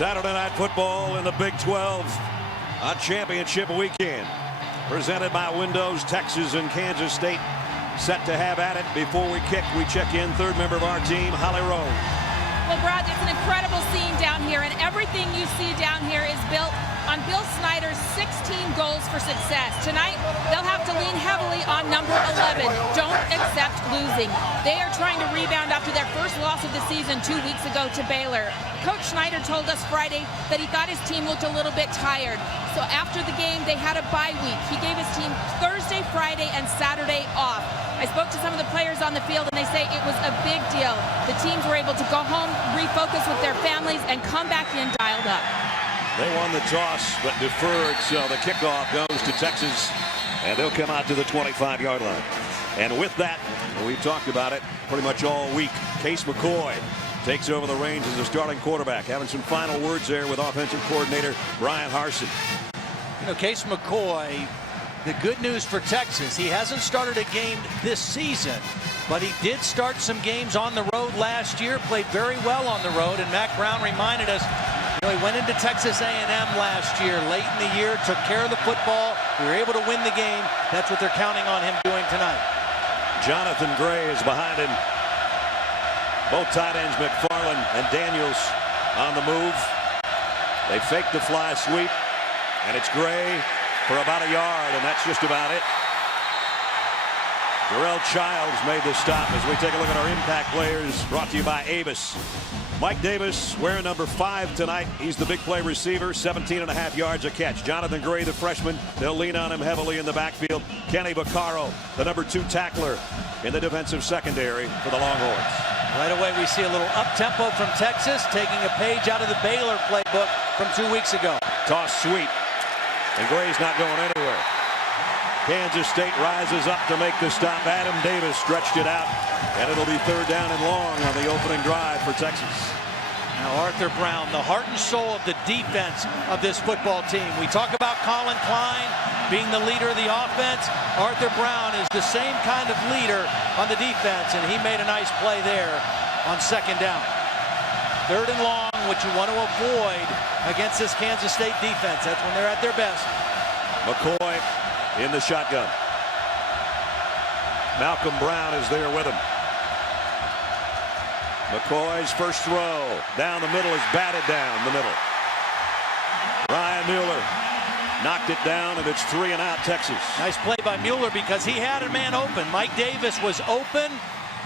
Saturday Night Football in the Big 12 on championship weekend. Presented by Windows, Texas and Kansas State set to have at it. Before we kick, we check in third member of our team, Holly Rowe. Well, Brad, it's an incredible scene down here, and everything you see down here is built on Bill Snyder's 16 goals for success. Tonight, they'll have to lean heavily on number 11. Don't accept losing. They are trying to rebound after their first loss of the season 2 weeks ago to Baylor. Coach Snyder told us Friday that he thought his team looked a little bit tired. So after the game, they had a bye week. He gave his team Thursday, Friday, and Saturday off. I spoke to some of the players on the field, and they say it was a big deal. The teams were able to go home, refocus with their families, and come back in dialed up. They won the toss, but deferred, so the kickoff goes to Texas, and they'll come out to the 25-yard line. And with that, we've talked about it pretty much all week. Case McCoy takes over the reins as a starting quarterback. Having some final words there with offensive coordinator Brian Harsin. You know, Case McCoy, the good news for Texas, he hasn't started a game this season, but he did start some games on the road last year, played very well on the road, and Mac Brown reminded us, you know, he went into Texas A&M last year, late in the year, took care of the football, we were able to win the game. That's what they're counting on him doing tonight. Jonathan Gray is behind him. Both tight ends, McFarland and Daniels, on the move. They fake the fly sweep, and it's Gray for about a yard, and that's just about it. Darrell Childs made the stop as we take a look at our impact players, brought to you by Avis. Mike Davis wearing number 5 tonight. He's the big play receiver, 17.5 yards a catch. Jonathan Gray, the freshman, they'll lean on him heavily in the backfield. Kenny Vaccaro, the number 2 tackler in the defensive secondary for the Longhorns. Right away, we see a little up-tempo from Texas, taking a page out of the Baylor playbook from 2 weeks ago. Toss sweep, and Gray's not going anywhere. Kansas State rises up to make the stop. Adam Davis stretched it out, and it'll be third down and long on the opening drive for Texas. Now Arthur Brown, the heart and soul of the defense of this football team. We talk about Colin Klein being the leader of the offense. Arthur Brown is the same kind of leader on the defense, and he made a nice play there on second down. Third and long, which you want to avoid against this Kansas State defense. That's when they're at their best. McCoy in the shotgun. Malcolm Brown is there with him. McCoy's first throw down the middle is batted down the middle. Ryan Mueller knocked it down, and it's 3 and out Texas. Nice play by Mueller because he had a man open. Mike Davis was open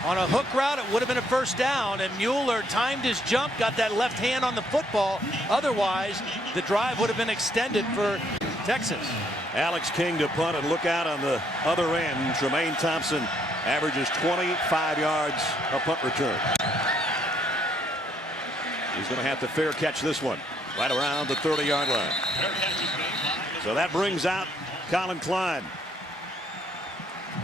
on a hook route. It would have been a first down, and Mueller timed his jump, got that left hand on the football. Otherwise, the drive would have been extended for Texas. Alex King to punt, and look out on the other end. Tremaine Thompson averages 25 yards a punt return. He's going to have to fair catch this one right around the 30-yard line. So that brings out Colin Klein.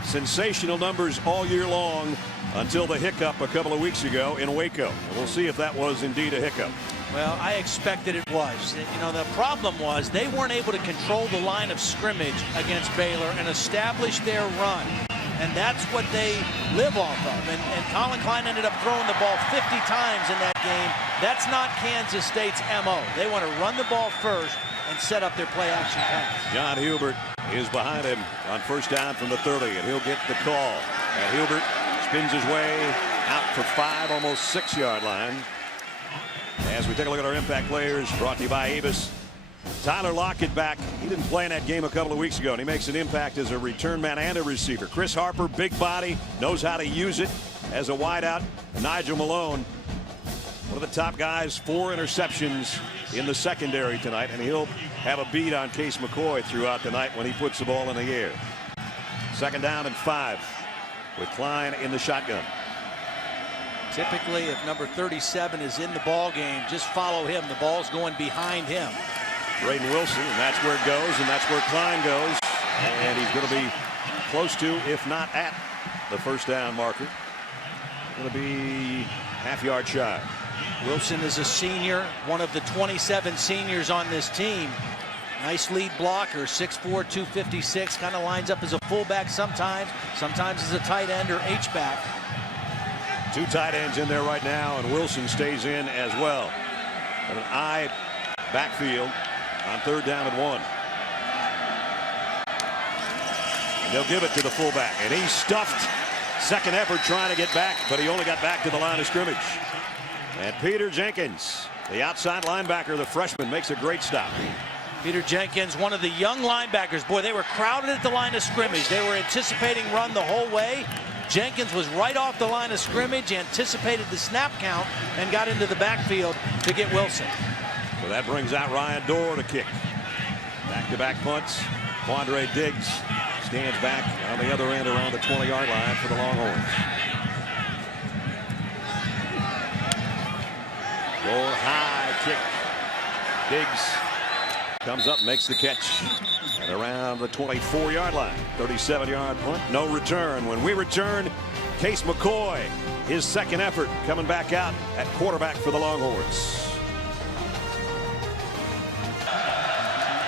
Sensational numbers all year long until the hiccup a couple of weeks ago in Waco. And we'll see if that was indeed a hiccup. Well, I expected it was. You know, the problem was they weren't able to control the line of scrimmage against Baylor and establish their run. And that's what they live off of. And Colin Klein ended up throwing the ball 50 times in that game. That's not Kansas State's MO. They want to run the ball first and set up their play-action pass. John Hubert is behind him on first down from the 30, and he'll get the call. And Hubert spins his way out for 5, almost 6-yard line. As we take a look at our impact players, brought to you by Avis. Tyler Lockett back. He didn't play in that game a couple of weeks ago, and he makes an impact as a return man and a receiver. Chris Harper, big body, knows how to use it as a wideout. Nigel Malone, one of the top guys, 4 interceptions in the secondary tonight, and he'll have a beat on Case McCoy throughout the night when he puts the ball in the air. Second down and 5 with Klein in the shotgun. Typically, if number 37 is in the ball game, just follow him. The ball's going behind him. Braden Wilson, and that's where it goes, and that's where Klein goes. And he's going to be close to, if not at, the first down marker. Going to be half-yard shy. Wilson is a senior, one of the 27 seniors on this team. Nice lead blocker, 6'4", 256, kind of lines up as a fullback sometimes as a tight end or H-back. 2 tight ends in there right now, and Wilson stays in as well. And an eye backfield on 3rd down and 1. And they'll give it to the fullback, and he's stuffed. Second effort trying to get back, but he only got back to the line of scrimmage. And Peter Jenkins, the outside linebacker, the freshman, makes a great stop. Peter Jenkins, one of the young linebackers. Boy, they were crowded at the line of scrimmage. They were anticipating run the whole way. Jenkins was right off the line of scrimmage, anticipated the snap count, and got into the backfield to get Wilson. So that brings out Ryan Dorr to kick. Back-to-back punts. Quandre Diggs stands back on the other end around the 20-yard line for the Longhorns. Roll high kick. Diggs comes up, makes the catch at around the 24-yard line. 37-yard punt, no return. When we return, Case McCoy, his second effort, coming back out at quarterback for the Longhorns.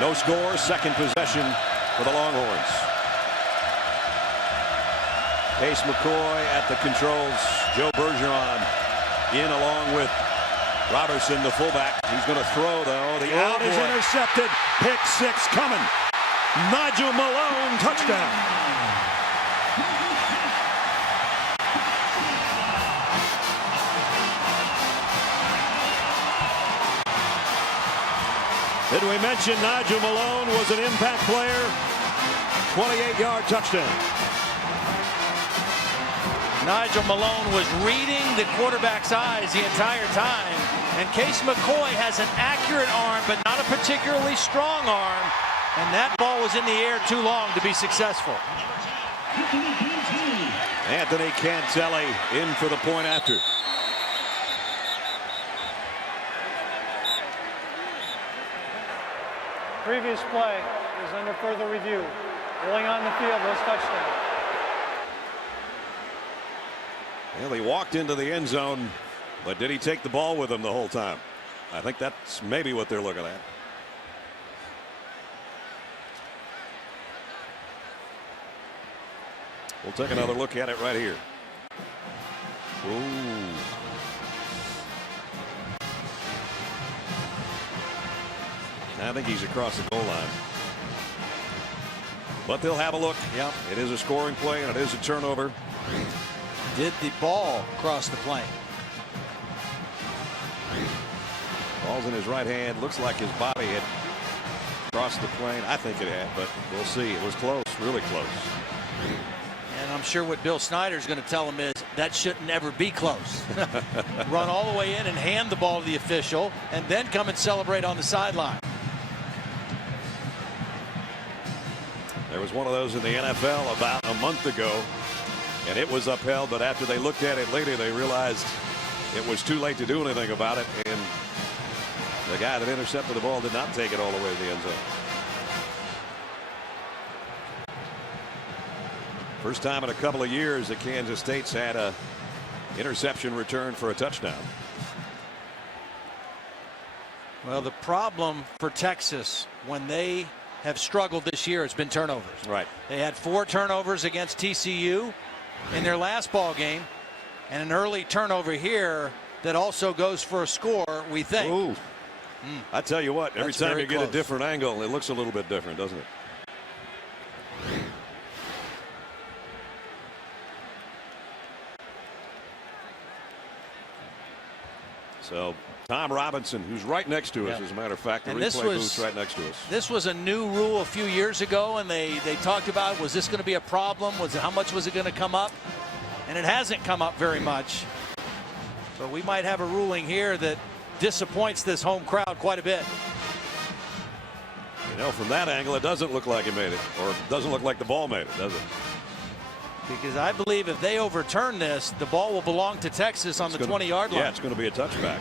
No score, second possession for the Longhorns. Case McCoy at the controls. Joe Bergeron in along with Robertson, the fullback. He's going to throw, though. The out is intercepted. Pick 6 coming. Nigel Malone, touchdown. Did we mention Nigel Malone was an impact player? 28-yard touchdown. Nigel Malone was reading the quarterback's eyes the entire time. And Case McCoy has an accurate arm, but not a particularly strong arm. And that ball was in the air too long to be successful. Anthony Cantelli in for the point after. Previous play is under further review. Rolling on the field, was touchdown. Well, he walked into the end zone, but did he take the ball with him the whole time? I think that's maybe what they're looking at. We'll take another look at it right here. Ooh. I think he's across the goal line. But they'll have a look. Yep. It is a scoring play, and it is a turnover. Did the ball cross the plane? Ball's in his right hand. Looks like his body had crossed the plane. I think it had, but we'll see. It was close, really close. And I'm sure what Bill Snyder is going to tell him is that shouldn't ever be close. Run all the way in and hand the ball to the official, and then come and celebrate on the sideline. There was one of those in the NFL about a month ago, and it was upheld, but after they looked at it later, they realized it was too late to do anything about it, and the guy that intercepted the ball did not take it all the way to the end zone. First time in a couple of years that Kansas State's had a interception return for a touchdown. Well, the problem for Texas when they have struggled this year has been turnovers. Right. They had 4 turnovers against TCU in their last ball game, and an early turnover here that also goes for a score, we think. Ooh. I tell you what, every That's time very you get close. a different angle, it looks a little bit different, doesn't it? So Tom Robinson, who's right next to us, as a matter of fact, the replay booth's right next to us. This was a new rule a few years ago, and they talked about, was this going to be a problem? How much was it going to come up? And it hasn't come up very much. But we might have a ruling here that disappoints this home crowd quite a bit. You know, from that angle, it doesn't look like it made it, or it doesn't look like the ball made it, does it? Because I believe if they overturn this, the ball will belong to Texas on the 20-yard line. Yeah, it's going to be a touchback.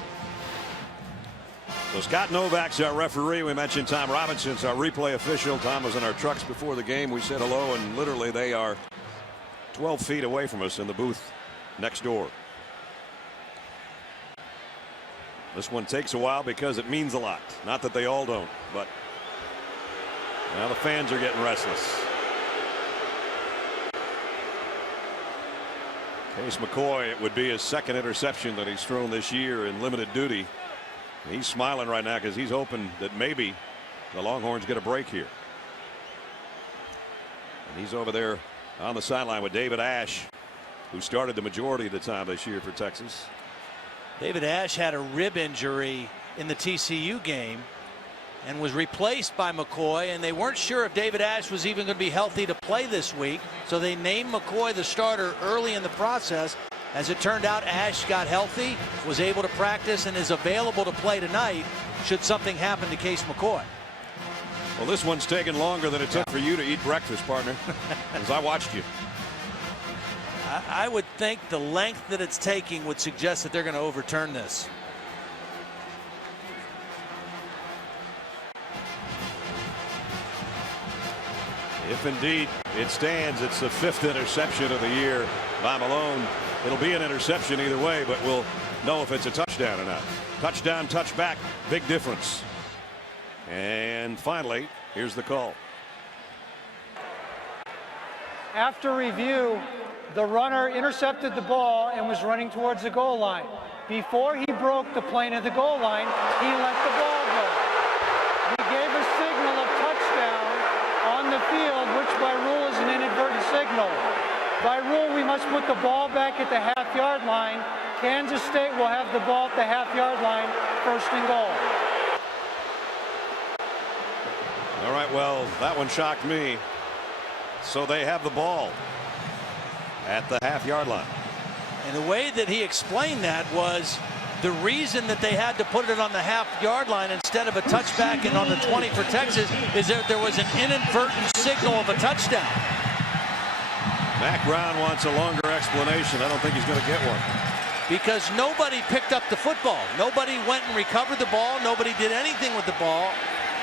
So Scott Novak's our referee. We mentioned Tom Robinson's our replay official. Tom was in our trucks before the game. We said hello, and literally they are 12 feet away from us in the booth next door. This one takes a while because it means a lot. Not that they all don't, but now the fans are getting restless. Case McCoy, it would be his second interception that he's thrown this year in limited duty. He's smiling right now because he's hoping that maybe the Longhorns get a break here. And he's over there on the sideline with David Ash, who started the majority of the time this year for Texas. David Ash had a rib injury in the TCU game and was replaced by McCoy, and they weren't sure if David Ash was even going to be healthy to play this week, so they named McCoy the starter early in the process. As it turned out, Ash got healthy, was able to practice, and is available to play tonight should something happen to Case McCoy. Well, this one's taken longer than it took for you to eat breakfast, partner, as I watched you. I would think the length that it's taking would suggest that they're going to overturn this. If indeed it stands, it's the 5th interception of the year by Malone. It'll be an interception either way, but we'll know if it's a touchdown or not. Touchdown, touchback, big difference. And finally, here's the call. After review, the runner intercepted the ball and was running towards the goal line. Before he broke the plane of the goal line, he let the ball go. He gave a signal of touchdown on the field, which by rule is an inadvertent signal. By rule, we must put the ball back at the half-yard line. Kansas State will have the ball at the half-yard line, 1st and goal. All right, well, that one shocked me. So they have the ball at the half-yard line. And the way that he explained that was the reason that they had to put it on the half-yard line instead of a touchback and on the 20 for Texas is that there was an inadvertent signal of a touchdown. Mack Brown wants a longer explanation. I don't think he's going to get one. Because nobody picked up the football. Nobody went and recovered the ball. Nobody did anything with the ball.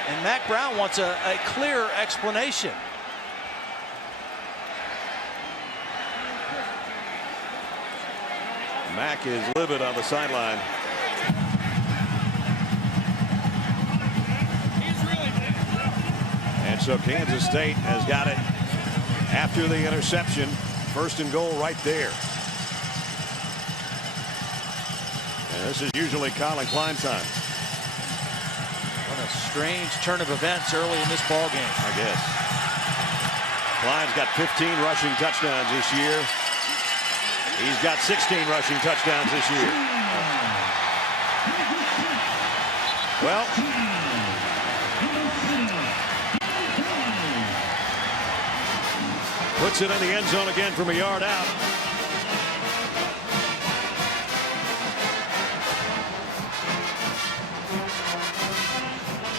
And Mack Brown wants a clear explanation. Mack is livid on the sideline. And so Kansas State has got it after the interception. 1st and goal right there. And this is usually Colin Klein time. What a strange turn of events early in this ball game. I guess. Klein's got 15 rushing touchdowns this year. He's got 16 rushing touchdowns this year. Well, puts it in the end zone again from a yard out.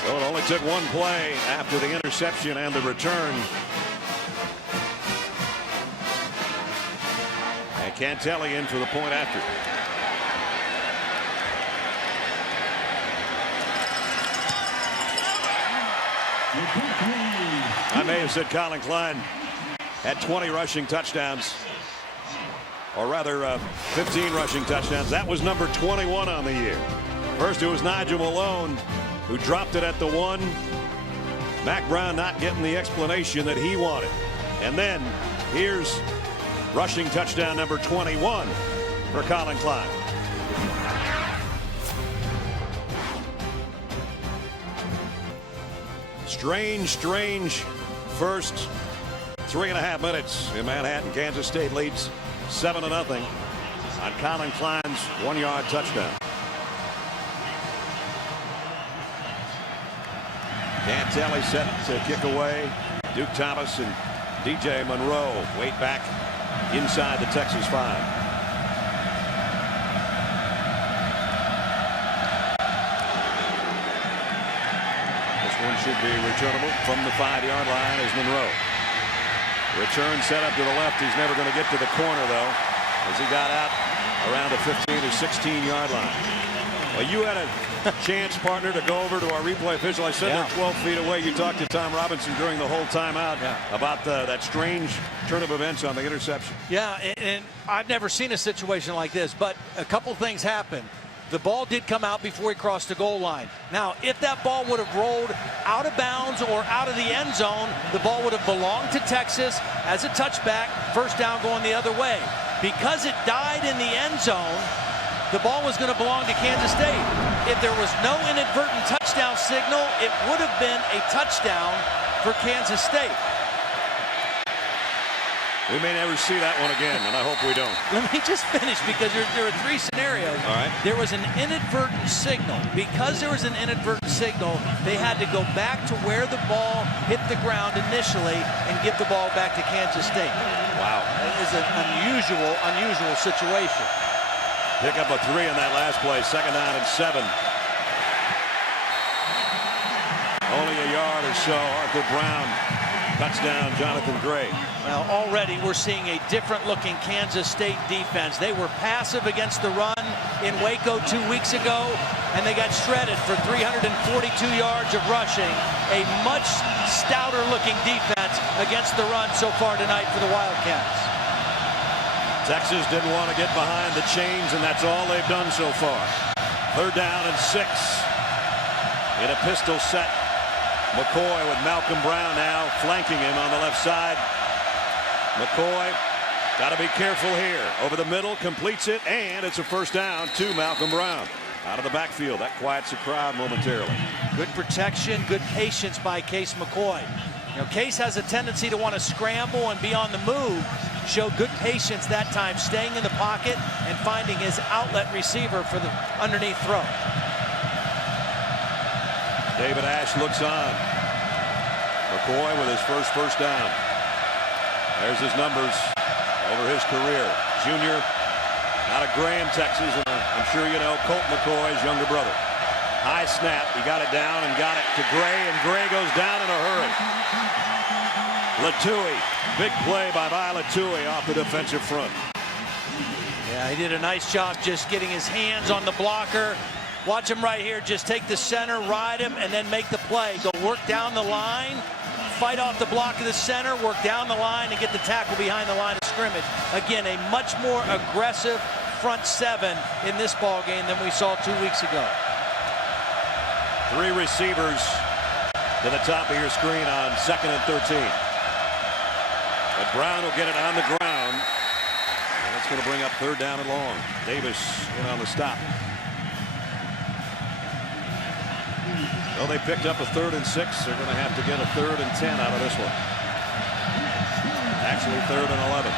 So it only took one play after the interception and the return. And Cantelli in for the point after. I may have said Colin Klein had 20 rushing touchdowns, or rather 15 rushing touchdowns. That was number 21 on the year. First it was Nigel Malone, who dropped it at the 1. Mack Brown not getting the explanation that he wanted. And then here's rushing touchdown number 21 for Colin Klein. Strange first 3.5 minutes in Manhattan. Kansas State leads 7-0 on Colin Klein's 1-yard touchdown. Cantelli set to kick away. Duke Thomas and DJ Monroe wait back inside the Texas 5. One should be returnable from the 5-yard line as Monroe. Return set up to the left. He's never going to get to the corner, though, as he got out around the 15 or 16-yard line. Well, you had a chance, partner, to go over to our replay official. I said they're 12 feet away. You talked to Tom Robinson during the whole timeout about that strange turn of events on the interception. Yeah, and I've never seen a situation like this, but a couple things happened. The ball did come out before he crossed the goal line. Now, if that ball would have rolled out of bounds or out of the end zone, the ball would have belonged to Texas as a touchback, first down going the other way. Because it died in the end zone, the ball was going to belong to Kansas State. If there was no inadvertent touchdown signal, it would have been a touchdown for Kansas State. We may never see that one again, and I hope we don't. Let me just finish, because there are three scenarios. All right. There was an inadvertent signal. Because there was an inadvertent signal, they had to go back to where the ball hit the ground initially and give the ball back to Kansas State. Wow. That is an unusual situation. Pick up a 3 on that last play. 2nd down and 7. Only a yard or so. Arthur Brown. Touchdown, Jonathan Gray. Well, already we're seeing a different-looking Kansas State defense. They were passive against the run in Waco 2 weeks ago, and they got shredded for 342 yards of rushing. A much stouter-looking defense against the run so far tonight for the Wildcats. Texas didn't want to get behind the chains, and that's all they've done so far. 3rd down and 6. In a pistol set. McCoy with Malcolm Brown now flanking him on the left side. McCoy got to be careful here. Over the middle, completes it, and it's a 1st down to Malcolm Brown. Out of the backfield, that quiets the crowd momentarily. Good protection, good patience by Case McCoy. You know, Case has a tendency to want to scramble and be on the move. Showed good patience that time, staying in the pocket and finding his outlet receiver for the underneath throw. David Ash looks on. McCoy with his first down. There's his numbers over his career. Junior out of Graham, Texas, and I'm sure you know Colt McCoy's younger brother. High snap. He got it down and got it to Gray, and Gray goes down in a hurry. Latui. Big play by Latui off the defensive front. Yeah, he did a nice job just getting his hands on the blocker. Watch him right here. Just take the center, ride him, and then make the play. Go work down the line, fight off the block of the center, work down the line, and get the tackle behind the line of scrimmage. Again, a much more aggressive front 7 in this ball game than we saw 2 weeks ago. 3 receivers to the top of your screen on 2nd and 13. But Brown will get it on the ground. And it's going to bring up 3rd down and long. Davis in on the stop. Well, they picked up a 3rd and 6. They're going to have to get a 3rd and 10 out of this one. Actually, 3rd and 11.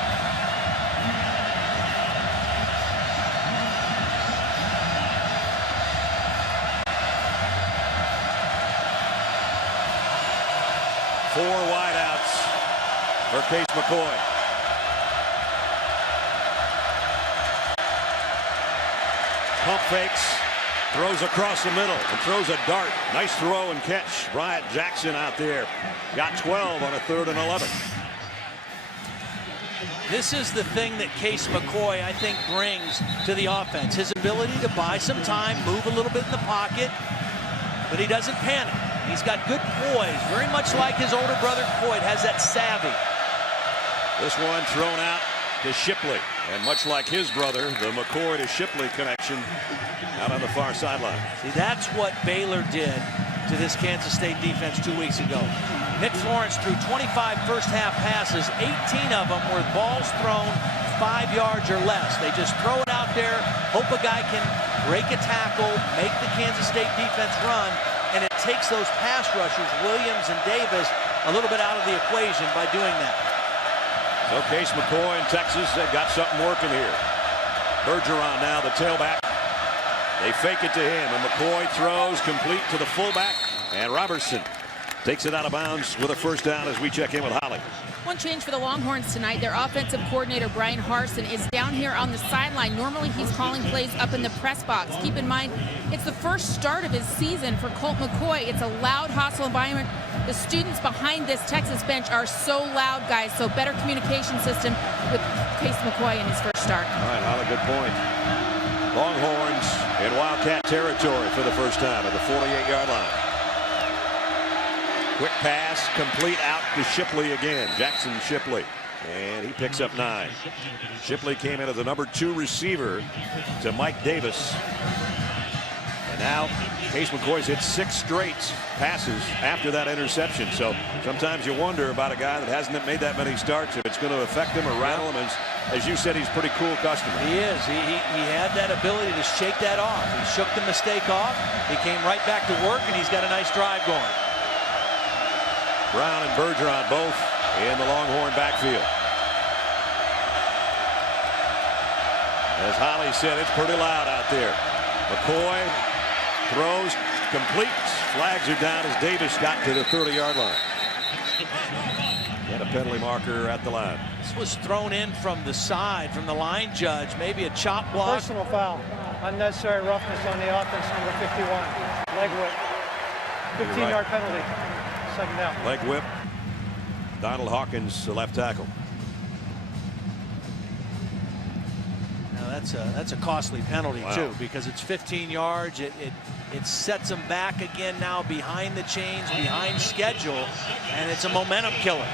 Four wideouts for Case McCoy. Pump fakes. Throws across the middle and throws a dart. Nice throw and catch. Bryant Jackson out there. Got 12 on a 3rd and 11. This is the thing that Case McCoy, I think, brings to the offense. His ability to buy some time, move a little bit in the pocket, but he doesn't panic. He's got good poise, very much like his older brother Coit has that savvy. This one thrown out to Shipley. And much like his brother, the McCoy to Shipley connection out on the far sideline. See, that's what Baylor did to this Kansas State defense 2 weeks ago. Nick Florence threw 25 first-half passes. 18 of them were balls thrown 5 yards or less. They just throw it out there, hope a guy can break a tackle, make the Kansas State defense run, and it takes those pass rushers, Williams and Davis, a little bit out of the equation by doing that. So Case McCoy in Texas, they've got something working here. Bergeron now, the tailback. They fake it to him, and McCoy throws complete to the fullback, and Robertson takes it out of bounds with a 1st down as we check in with Holly. One change for the Longhorns tonight. Their offensive coordinator, Brian Harsin, is down here on the sideline. Normally, he's calling plays up in the press box. Keep in mind, it's the first start of his season for Colt McCoy. It's a loud, hostile environment. The students behind this Texas bench are so loud, guys, so better communication system with Case McCoy in his first start. All right, Holly, good point. Longhorns in Wildcat territory for the first time at the 48-yard line. Quick pass, complete out to Shipley again. Jackson Shipley. And he picks up 9. Shipley came in as the number 2 receiver to Mike Davis. And Now, Case McCoy's hit 6 straight passes after that interception. So sometimes you wonder about a guy that hasn't made that many starts, if it's going to affect him or rattle him. As you said, he's a pretty cool customer. He is. He had that ability to shake that off. He shook the mistake off. He came right back to work, and he's got a nice drive going. Brown and Bergeron both in the Longhorn backfield. As Holly said, it's pretty loud out there. McCoy throws, completes, flags are down as Davis got to the 30-yard line. And a penalty marker at the line. This was thrown in from the side, from the line judge. Maybe a chop block. Personal foul. Unnecessary roughness on the offense, number 51. Leg whip. 15-yard penalty. Second down. Leg whip. Donald Hawkins, the left tackle. Now that's a costly penalty too, because it's 15 yards. It sets them back again now behind the chains, behind schedule, and it's a momentum killer.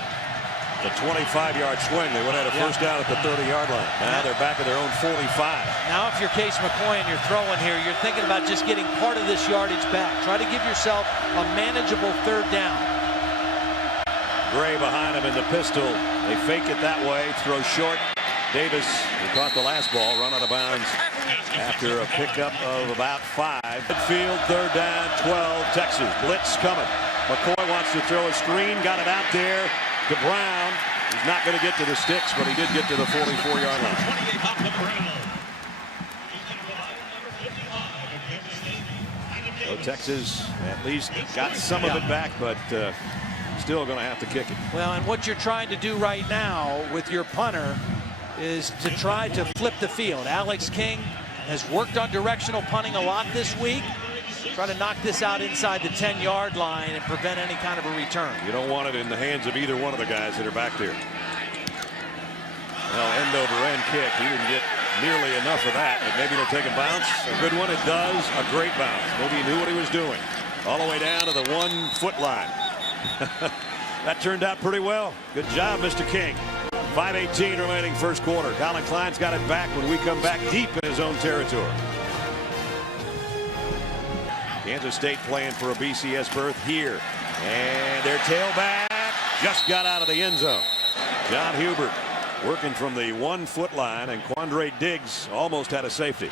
The 25-yard swing. They would have had a first down at the 30-yard line. Now they're back at their own 45. Now if you're Case McCoy and you're throwing here, you're thinking about just getting part of this yardage back. Try to give yourself a manageable third down. Gray behind him in the pistol. They fake it that way. Throw short. Davis, who caught the last ball, run out of bounds after a pickup of about 5. Midfield, third down, 12, Texas. Blitz coming. McCoy wants to throw a screen. Got it out there to Brown. He's not going to get to the sticks, but he did get to the 44-yard line. So Texas at least got some of it back, but still going to have to kick it. Well, and what you're trying to do right now with your punter is to try to flip the field. Alex King has worked on directional punting a lot this week. Try to knock this out inside the 10-yard line and prevent any kind of a return. You don't want it in the hands of either one of the guys that are back there. Well, end over end kick. He didn't get nearly enough of that, but maybe it'll take a bounce. A good one. It does. A great bounce. Maybe he knew what he was doing. All the way down to the 1-foot line. That turned out pretty well. Good job, Mr. King. 5:18 remaining first quarter. Colin Klein's got it back when we come back deep in his own territory. Kansas State playing for a BCS berth here. And their tailback just got out of the end zone. John Hubert working from the 1-foot line, and Quandre Diggs almost had a safety.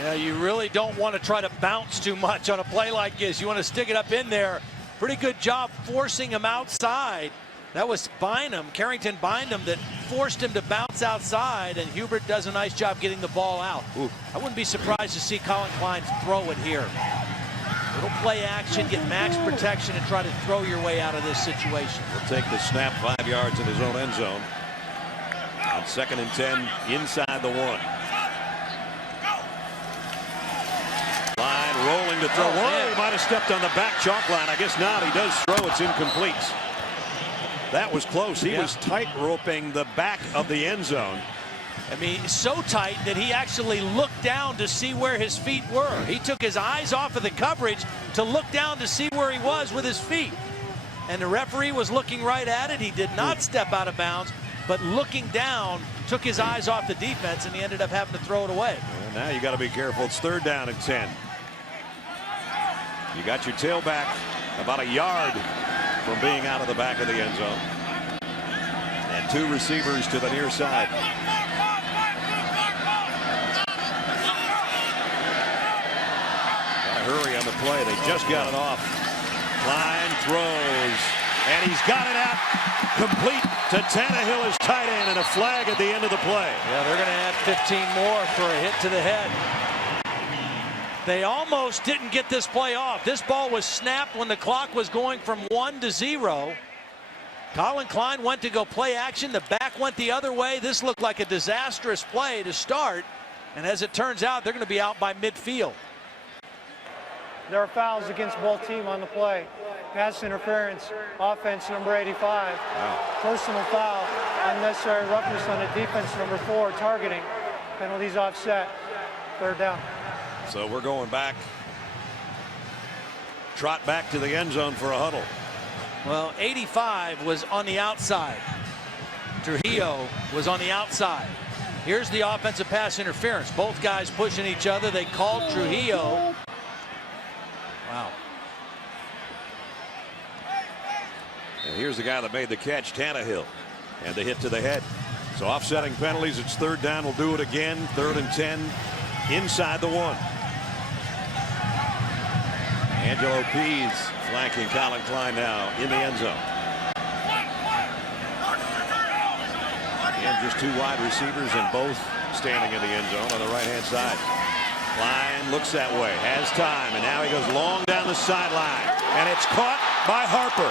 Yeah, you really don't want to try to bounce too much on a play like this. You want to stick it up in there. Pretty good job forcing him outside. That was Bynum, Carrington Bynum, that forced him to bounce outside, and Hubert does a nice job getting the ball out. Ooh. I wouldn't be surprised to see Colin Klein throw it here. Little play action, get max protection, and try to throw your way out of this situation. He'll take the snap 5 yards in his own end zone. On 2nd and 10, inside the 1. Line rolling to throw. Whoa, he might have stepped on the back chalk line. I guess not. He does throw. It's incomplete. That was close. He was tight roping the back of the end zone. I mean, so tight that he actually looked down to see where his feet were. He took his eyes off of the coverage to look down to see where he was with his feet. And the referee was looking right at it. He did not step out of bounds, but looking down, took his eyes off the defense, and he ended up having to throw it away. Well, now you got to be careful. It's 3rd down and 10. You got your tailback about a yard from being out of the back of the end zone. And 2 receivers to the near side. Gotta hurry on the play. They just got it off. Klein throws, and he's got it out complete to Tannehill, his tight end, and a flag at the end of the play. Yeah, they're going to add 15 more for a hit to the head. They almost didn't get this play off. This ball was snapped when the clock was going from 1 to 0. Colin Klein went to go play action. The back went the other way. This looked like a disastrous play to start. And as it turns out, they're going to be out by midfield. There are fouls against both teams on the play. Pass interference, offense number 85. Personal foul, unnecessary roughness on the defense number 4, targeting. Penalties offset. 3rd down. So we're going back. Trot back to the end zone for a huddle. Well, 85 was on the outside. Trujillo was on the outside. Here's the offensive pass interference. Both guys pushing each other. They called Trujillo, And here's the guy that made the catch, Tannehill, and the hit to the head. So offsetting penalties. It's third down. We'll do it again. 3rd and 10 inside the 1. Angelo Pease flanking Colin Klein now in the end zone. And just 2 wide receivers and both standing in the end zone on the right-hand side. Klein looks that way, has time, and now he goes long down the sideline, and it's caught by Harper.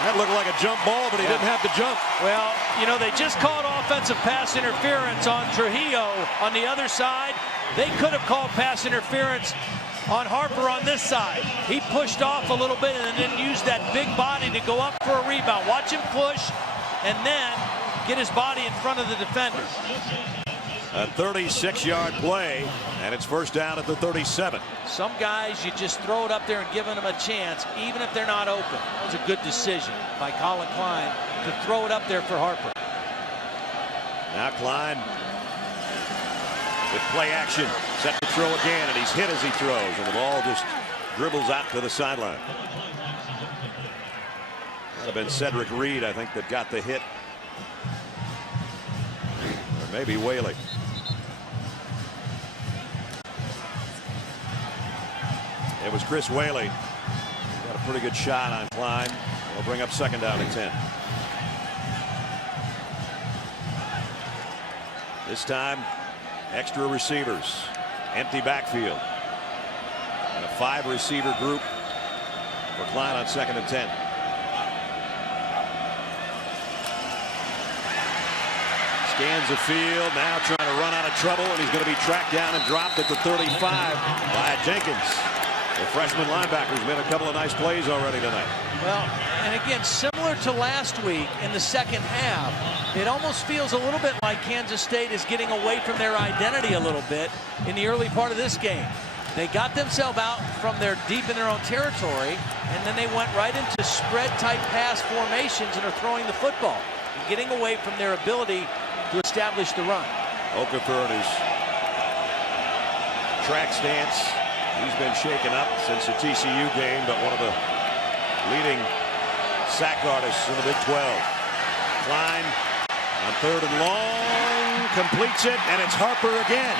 That looked like a jump ball, but he didn't have to jump. Well, you know, they just called offensive pass interference on Trujillo on the other side. They could have called pass interference on Harper on this side. He pushed off a little bit and then used that big body to go up for a rebound. Watch him push and then get his body in front of the defender. A 36-yard play, and it's first down at the 37. Some guys, you just throw it up there and giving them a chance, even if they're not open. That was a good decision by Colin Klein to throw it up there for Harper. Now Klein with play action, set to throw again, and he's hit as he throws, and the ball just dribbles out to the sideline. Might have been Cedric Reed, I think, that got the hit. Or maybe Whaley. It was Chris Whaley. Got a pretty good shot on Klein. We'll bring up second down and 10. This time, extra receivers, empty backfield, and a 5-receiver group for Klein on second and 10. Scans the field, now trying to run out of trouble, and he's going to be tracked down and dropped at the 35 by Jenkins. The freshman linebacker's made a couple of nice plays already tonight. Well, and again, similar to last week in the second half, it almost feels a little bit like Kansas State is getting away from their identity a little bit in the early part of this game. They got themselves out from their deep in their own territory, and then they went right into spread-type pass formations and are throwing the football, and getting away from their ability to establish the run. Okafor in his track stance. He's been shaken up since the TCU game, but one of the leading sack artists in the Big 12. Klein on 3rd and long, completes it, and it's Harper again.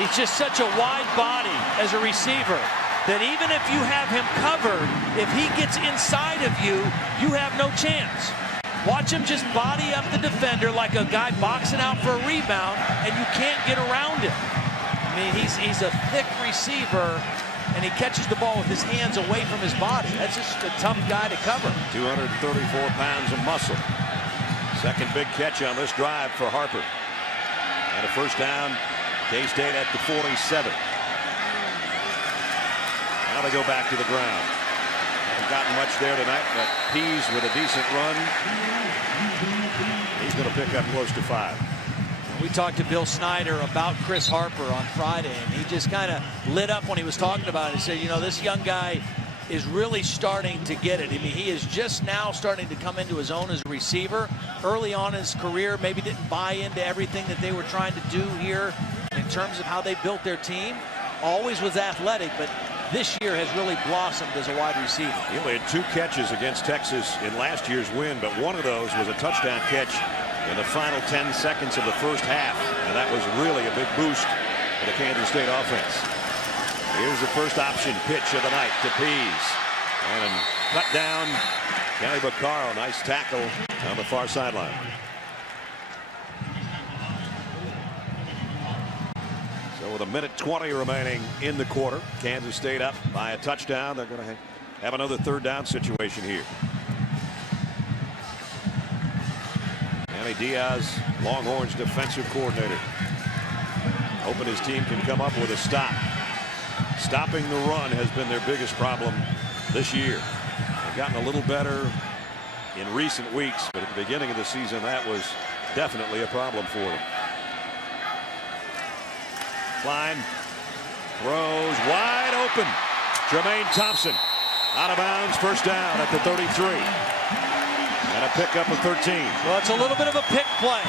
He's just such a wide body as a receiver that even if you have him covered, if he gets inside of you, you have no chance. Watch him just body up the defender like a guy boxing out for a rebound, and you can't get around him. I mean, he's a thick receiver, and he catches the ball with his hands away from his body. That's just a tough guy to cover. 234 pounds of muscle. Second big catch on this drive for Harper. And a first down, K-State at the 47. Now they go back to the ground. Haven't gotten much there tonight, but Pease with a decent run. He's going to pick up close to 5. We talked to Bill Snyder about Chris Harper on Friday, and he just kind of lit up when he was talking about it. He said, you know, this young guy is really starting to get it. I mean, he is just now starting to come into his own as a receiver. Early on in his career, maybe didn't buy into everything that they were trying to do here in terms of how they built their team. Always was athletic, but this year has really blossomed as a wide receiver. He only had 2 catches against Texas in last year's win, but one of those was a touchdown catch in the final 10 seconds of the first half, and that was really a big boost for the Kansas State offense. Here's the first option pitch of the night to Pease, and cut down. Kelly Vaccaro, nice tackle on the far sideline. So with 1:20 remaining in the quarter, Kansas State up by a touchdown. They're going to have another third down situation here. Manny Diaz, Longhorns defensive coordinator, hoping his team can come up with a stop. Stopping the run has been their biggest problem this year. They've gotten a little better in recent weeks, but at the beginning of the season, that was definitely a problem for them. Klein throws wide open. Jermaine Thompson out of bounds, first down at the 33. And a pickup of 13. Well, it's a little bit of a pick play.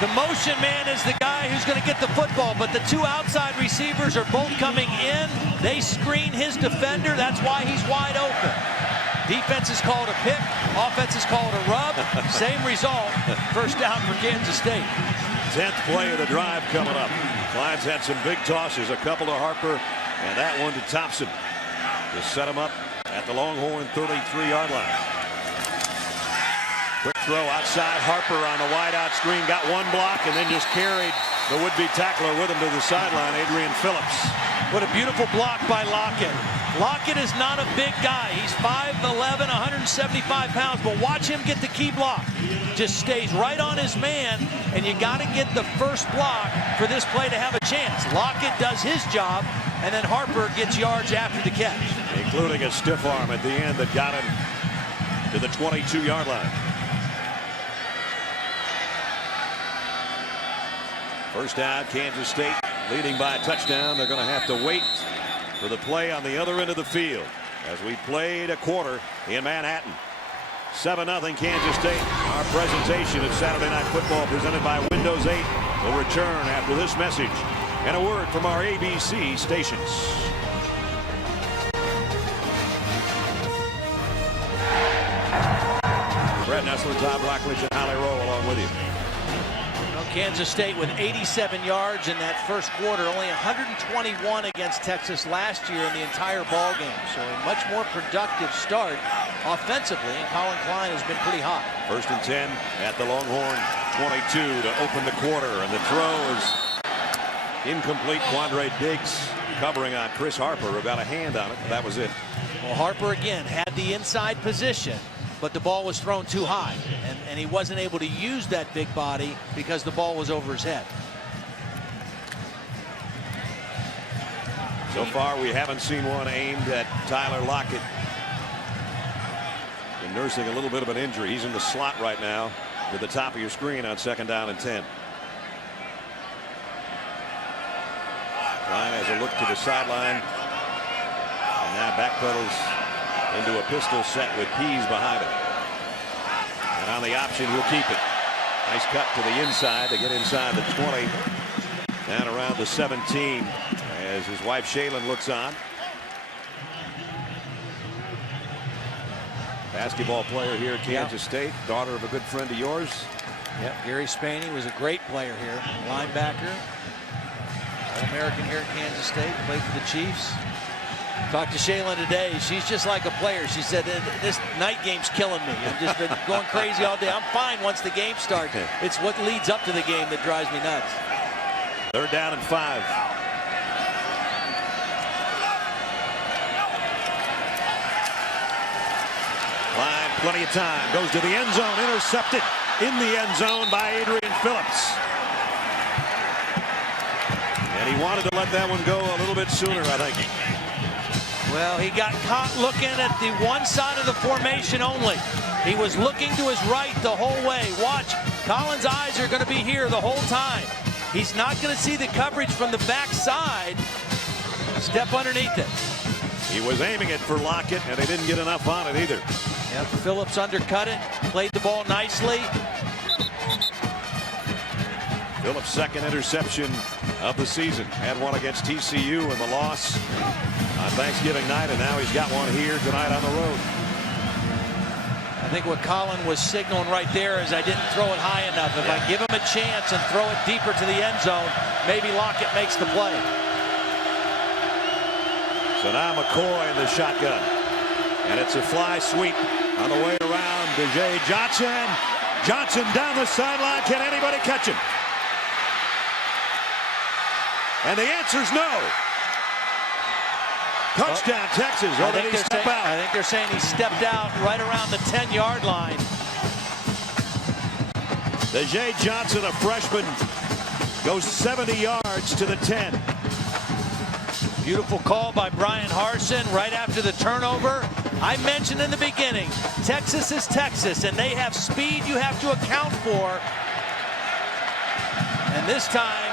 The motion man is the guy who's going to get the football, but the 2 outside receivers are both coming in. They screen his defender. That's why he's wide open. Defense is called a pick. Offense is called a rub. Same result. First down for Kansas State. 10th play of the drive coming up. Klein's had some big tosses, a couple to Harper, and that one to Thompson to set him up at the Longhorn 33-yard line. Quick throw outside. Harper on the wide-out screen, got one block, and then just carried the would-be tackler with him to the sideline, Adrian Phillips. What a beautiful block by Lockett. Lockett is not a big guy. He's 5'11", 175 pounds, but watch him get the key block. Just stays right on his man, and you got to get the first block for this play to have a chance. Lockett does his job, and then Harper gets yards after the catch. Including a stiff arm at the end that got him to the 22-yard line. First down, Kansas State leading by a touchdown. They're going to have to wait for the play on the other end of the field as we played a quarter in Manhattan. 7-0 Kansas State. Our presentation of Saturday Night Football presented by Windows 8 will return after this message and a word from our ABC stations. Brett Nessler, Todd Blackledge, and Holly Rowe along with you. Kansas State with 87 yards in that first quarter, only 121 against Texas last year in the entire ball game. So a much more productive start offensively, and Colin Klein has been pretty hot. 1st and 10 at the Longhorn 22 to open the quarter, and the throw is incomplete. Quandre Diggs covering on Chris Harper, who got a hand on it. That was it. Well, Harper again had the inside position, but the ball was thrown too high, and he wasn't able to use that big body because the ball was over his head. So far, we haven't seen one aimed at Tyler Lockett. Been nursing a little bit of an injury. He's in the slot right now to the top of your screen on 2nd down and 10. Klein has a look to the sideline, and now backpedals into a pistol set with Pease behind it. And on the option, he'll keep it. Nice cut to the inside to get inside the 20. Down around the 17 as his wife Shaylin looks on. Basketball player here at Kansas State, daughter of a good friend of yours. Yep, Gary Spaney was a great player here. Linebacker. All-American here at Kansas State, played for the Chiefs. Talked to Shaylin today. She's just like a player. She said, this night game's killing me. I've just been going crazy all day. I'm fine once the game starts. It's what leads up to the game that drives me nuts. 3rd down and 5. Klein, plenty of time. Goes to the end zone. Intercepted in the end zone by Adrian Phillips. And he wanted to let that one go a little bit sooner, I think. Well, he got caught looking at the one side of the formation only. He was looking to his right the whole way. Watch, Colin's eyes are going to be here the whole time. He's not going to see the coverage from the backside. Step underneath it. He was aiming it for Lockett, and they didn't get enough on it either. Yep, Phillips undercut it, played the ball nicely. Phillips' 2nd interception of the season. Had one against TCU in the loss on Thanksgiving night, and now he's got one here tonight on the road. I think what Colin was signaling right there is I didn't throw it high enough. If I give him a chance and throw it deeper to the end zone, maybe Lockett makes the play. So now McCoy in the shotgun, and it's a fly sweep on the way around. DJ Johnson. Johnson down the sideline. Can anybody catch him? And the answer's no. Touchdown, Texas. Or did he step out? I think they're saying he stepped out right around the 10-yard line. DJ Johnson, a freshman, goes 70 yards to the 10. Beautiful call by Brian Harsin right after the turnover. I mentioned in the beginning, Texas is Texas, and they have speed you have to account for. And this time,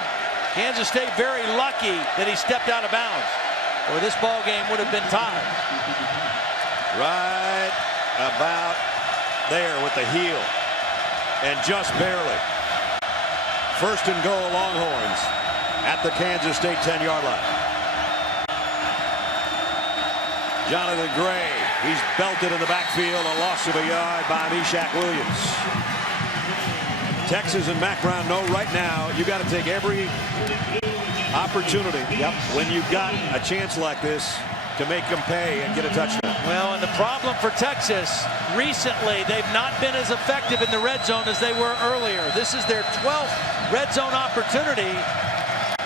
Kansas State very lucky that he stepped out of bounds, or this ball game would have been tied. Right about there with the heel, and just barely. 1st and goal, Longhorns at the Kansas State 10-yard line. Jonathan Gray He's belted in the backfield, a loss of a yard by Meshach Williams. Texas and Mack Brown know right now you got to take every opportunity when you've got a chance like this to make them pay and get a touchdown. Well, and the problem for Texas recently, they've not been as effective in the red zone as they were earlier. This is their 12th red zone opportunity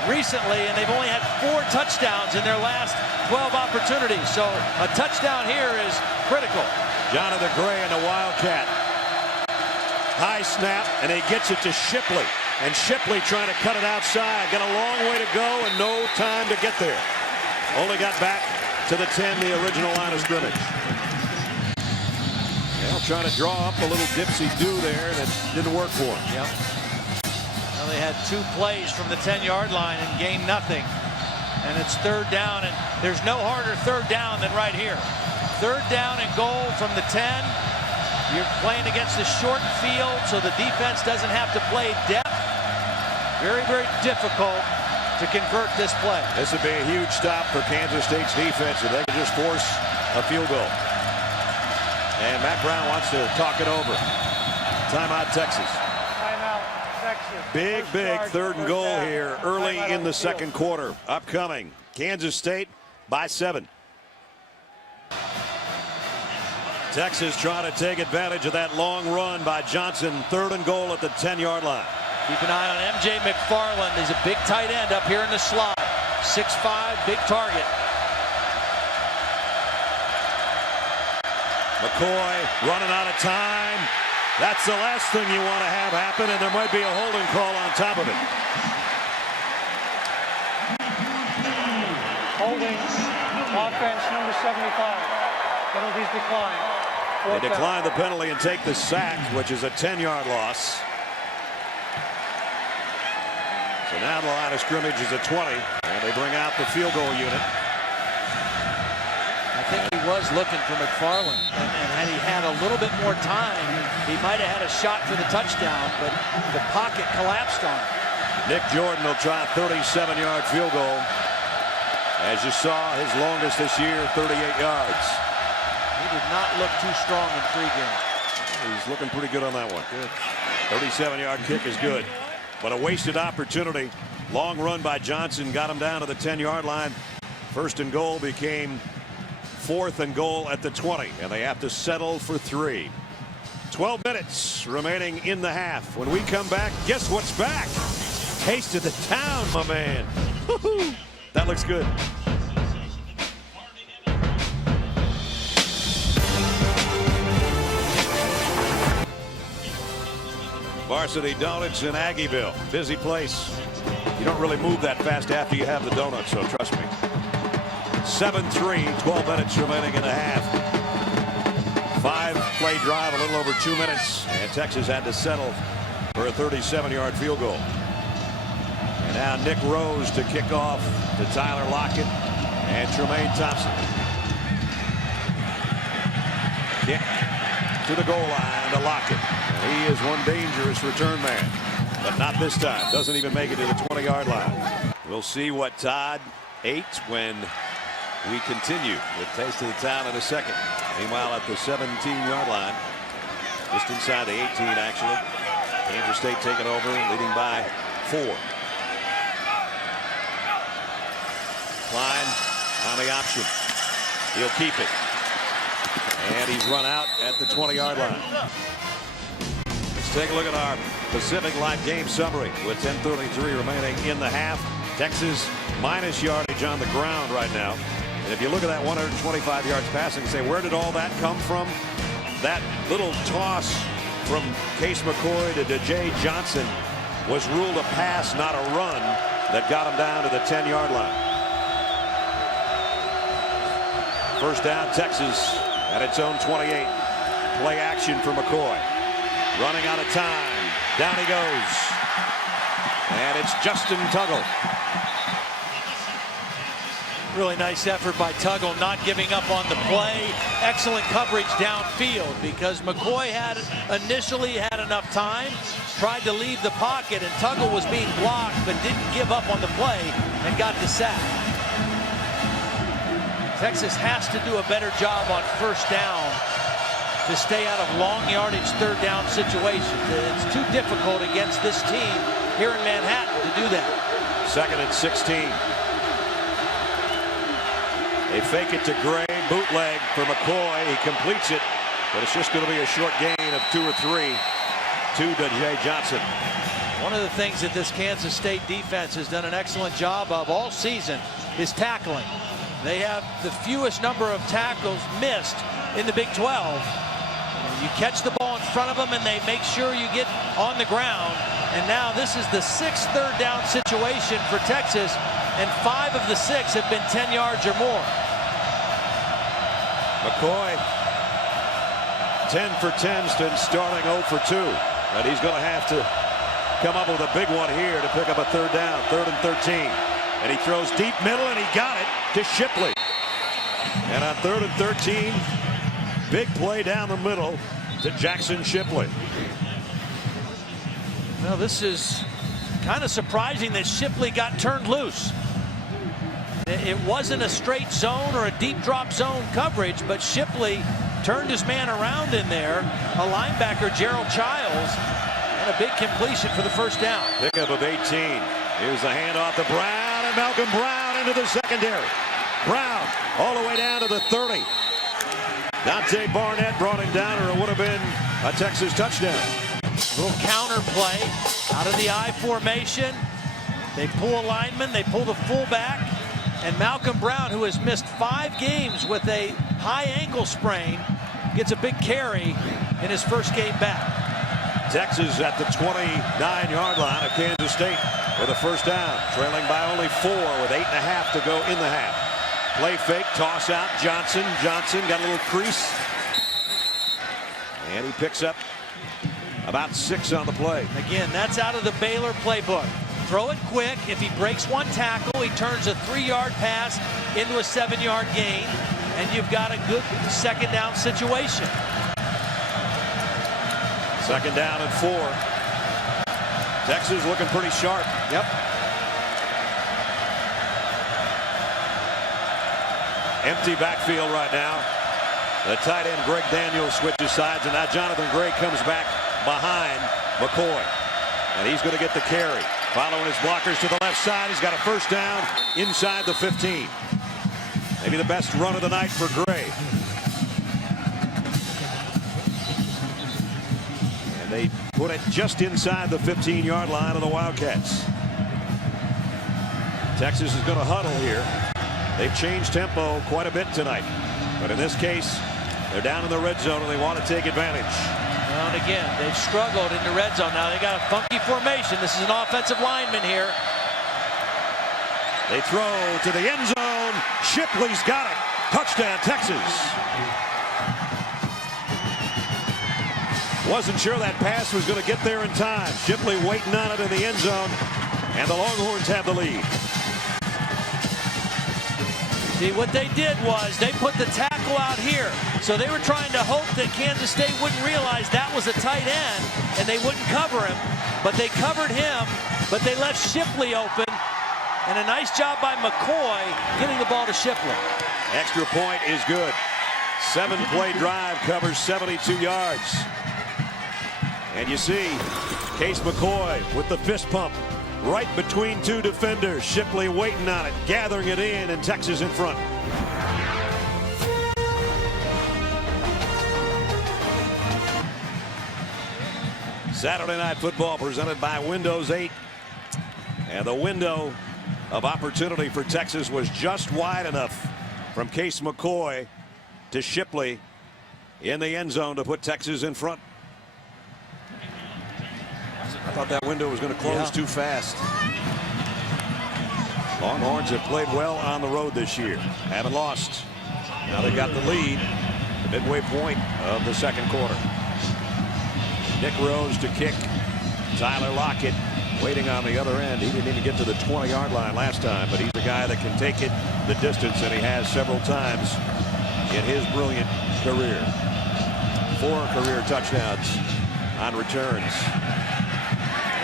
recently, and they've only had 4 touchdowns in their last 12 opportunities. So a touchdown here is critical. Jonathan Gray and the Wildcat. High snap, and he gets it to Shipley. And Shipley trying to cut it outside. Got a long way to go and no time to get there. Only got back to the 10, the original line of scrimmage. They'll try to draw up a little dipsy-do there, and it didn't work for him. Yep. Well, they had 2 plays from the 10-yard line and gained nothing. And it's 3rd down, and there's no harder 3rd down than right here. 3rd down and goal from the 10. You're playing against a short field, so the defense doesn't have to play depth. Very, very difficult to convert this play. This would be a huge stop for Kansas State's defense if they could just force a field goal. And Mack Brown wants to talk it over. Timeout, Texas. Timeout, Texas. Big 3rd and goal here early in the 2nd quarter. Upcoming, Kansas State by 7. Texas trying to take advantage of that long run by Johnson. 3rd and goal at the 10-yard line. Keep an eye on M.J. McFarland. He's a big tight end up here in the slot. 6'5", big target. McCoy running out of time. That's the last thing you want to have happen, and there might be a holding call on top of it. Holding, offense number 75. Penalties decline. They decline the penalty and take the sack, which is a 10-yard loss. So now the line of scrimmage is at 20, and they bring out the field goal unit. I think he was looking for McFarland, and had he had a little bit more time, he might have had a shot for the touchdown, but the pocket collapsed on him. Nick Jordan will try a 37-yard field goal. As you saw, his longest this year, 38 yards. He did not look too strong in pregame. He's looking pretty good on that one. Good. 37-yard kick is good. But a wasted opportunity. Long run by Johnson got him down to the 10-yard line. 1st and goal became 4th and goal at the 20, and they have to settle for 3. 12 minutes remaining in the half. When we come back, guess what's back? Taste of the town, my man. Woo-hoo. That looks good. Varsity Donuts in Aggieville. Busy place. You don't really move that fast after you have the donuts, so trust me. 7-3, 12 minutes remaining in the half. 5-play drive, a little over 2 minutes, and Texas had to settle for a 37-yard field goal. And now Nick Rose to kick off to Tyler Lockett and Tremaine Thompson. Kick to the goal line to Lockett. He is one dangerous return man, but not this time. Doesn't even make it to the 20-yard line. We'll see what Todd ate when we continue with Taste of the Town in a second. Meanwhile, at the 17-yard line, just inside the 18, actually, Kansas State taking over, leading by 4. Klein on the option. He'll keep it. And he's run out at the 20-yard line. Let's take a look at our Pacific Live game summary with 10:33 remaining in the half. Texas minus yardage on the ground right now. And if you look at that 125 yards passing and say, where did all that come from? That little toss from Case McCoy to DJ Johnson was ruled a pass, not a run, that got him down to the 10-yard line. First down, Texas at its own 28. Play action for McCoy. Running out of time. Down he goes. And it's Justin Tuggle. Really nice effort by Tuggle, not giving up on the play. Excellent coverage downfield because McCoy had initially had enough time, tried to leave the pocket, and Tuggle was being blocked but didn't give up on the play and got the sack. Texas has to do a better job on first down to stay out of long yardage third down situations. It's too difficult against this team here in Manhattan to do that. 2nd and 16. They fake it to Gray, bootleg for McCoy. He completes it, but it's just going to be a short gain of 2 or 3 to Jay Johnson. One of the things that this Kansas State defense has done an excellent job of all season is tackling. They have the fewest number of tackles missed in the Big 12. You catch the ball in front of them and they make sure you get on the ground. And now this is the 6th third down situation for Texas, and 5 of the 6 have been 10 yards or more. McCoy 10 for 10, starting 0 for 2. But he's going to have to come up with a big one here to pick up a third down. 3rd and 13. And he throws deep middle, and he got it to Shipley. And on 3rd and 13, big play down the middle to Jackson Shipley. Well, this is kind of surprising that Shipley got turned loose. It wasn't a straight zone or a deep drop zone coverage, but Shipley turned his man around in there. A linebacker, Gerald Childs, and a big completion for the first down. Pickup of 18. Here's the handoff to Brown, and Malcolm Brown into the secondary. Brown all the way down to the 30. Dante Barnett brought him down, or it would have been a Texas touchdown. Little counter play out of the I formation. They pull a lineman, they pull the fullback, and Malcolm Brown, who has missed 5 games with a high ankle sprain, gets a big carry in his first game back. Texas at the 29-yard line of Kansas State with a first down, trailing by only 4 with 8.5 to go in the half. Play fake, toss out, Johnson. Johnson got a little crease, and he picks up about 6 on the play. Again, that's out of the Baylor playbook. Throw it quick. If he breaks one tackle, he turns a 3-yard pass into a 7-yard gain, and you've got a good second down situation. 2nd down and 4. Texas looking pretty sharp. Yep. Empty backfield right now. The tight end Greg Daniels switches sides, and now Jonathan Gray comes back behind McCoy, and he's going to get the carry. Following his blockers to the left side, he's got a first down inside the 15. Maybe the best run of the night for Gray. And they put it just inside the 15-yard line of the Wildcats. Texas is going to huddle here. They've changed tempo quite a bit tonight, but in this case, they're down in the red zone and they want to take advantage. Well, and again, they've struggled in the red zone. Now they got a funky formation. This is an offensive lineman here. They throw to the end zone. Shipley's got it. Touchdown, Texas. Wasn't sure that pass was going to get there in time. Shipley waiting on it in the end zone, and the Longhorns have the lead. See, what they did was they put the tackle out here. So they were trying to hope that Kansas State wouldn't realize that was a tight end and they wouldn't cover him. But they covered him, but they left Shipley open. And a nice job by McCoy getting the ball to Shipley. Extra point is good. 7-play drive covers 72 yards. And you see Case McCoy with the fist pump. Right between 2 defenders. Shipley waiting on it, gathering it in, and Texas in front. Saturday Night Football presented by Windows 8. And the window of opportunity for Texas was just wide enough from Case McCoy to Shipley in the end zone to put Texas in front. I thought that window was going to close too fast. Longhorns have played well on the road this year. Haven't lost. Now they got the lead. The midway point of the second quarter. Nick Rose to kick. Tyler Lockett waiting on the other end. He didn't even get to the 20-yard line last time, but he's a guy that can take it the distance, and he has several times in his brilliant career. 4 career touchdowns on returns.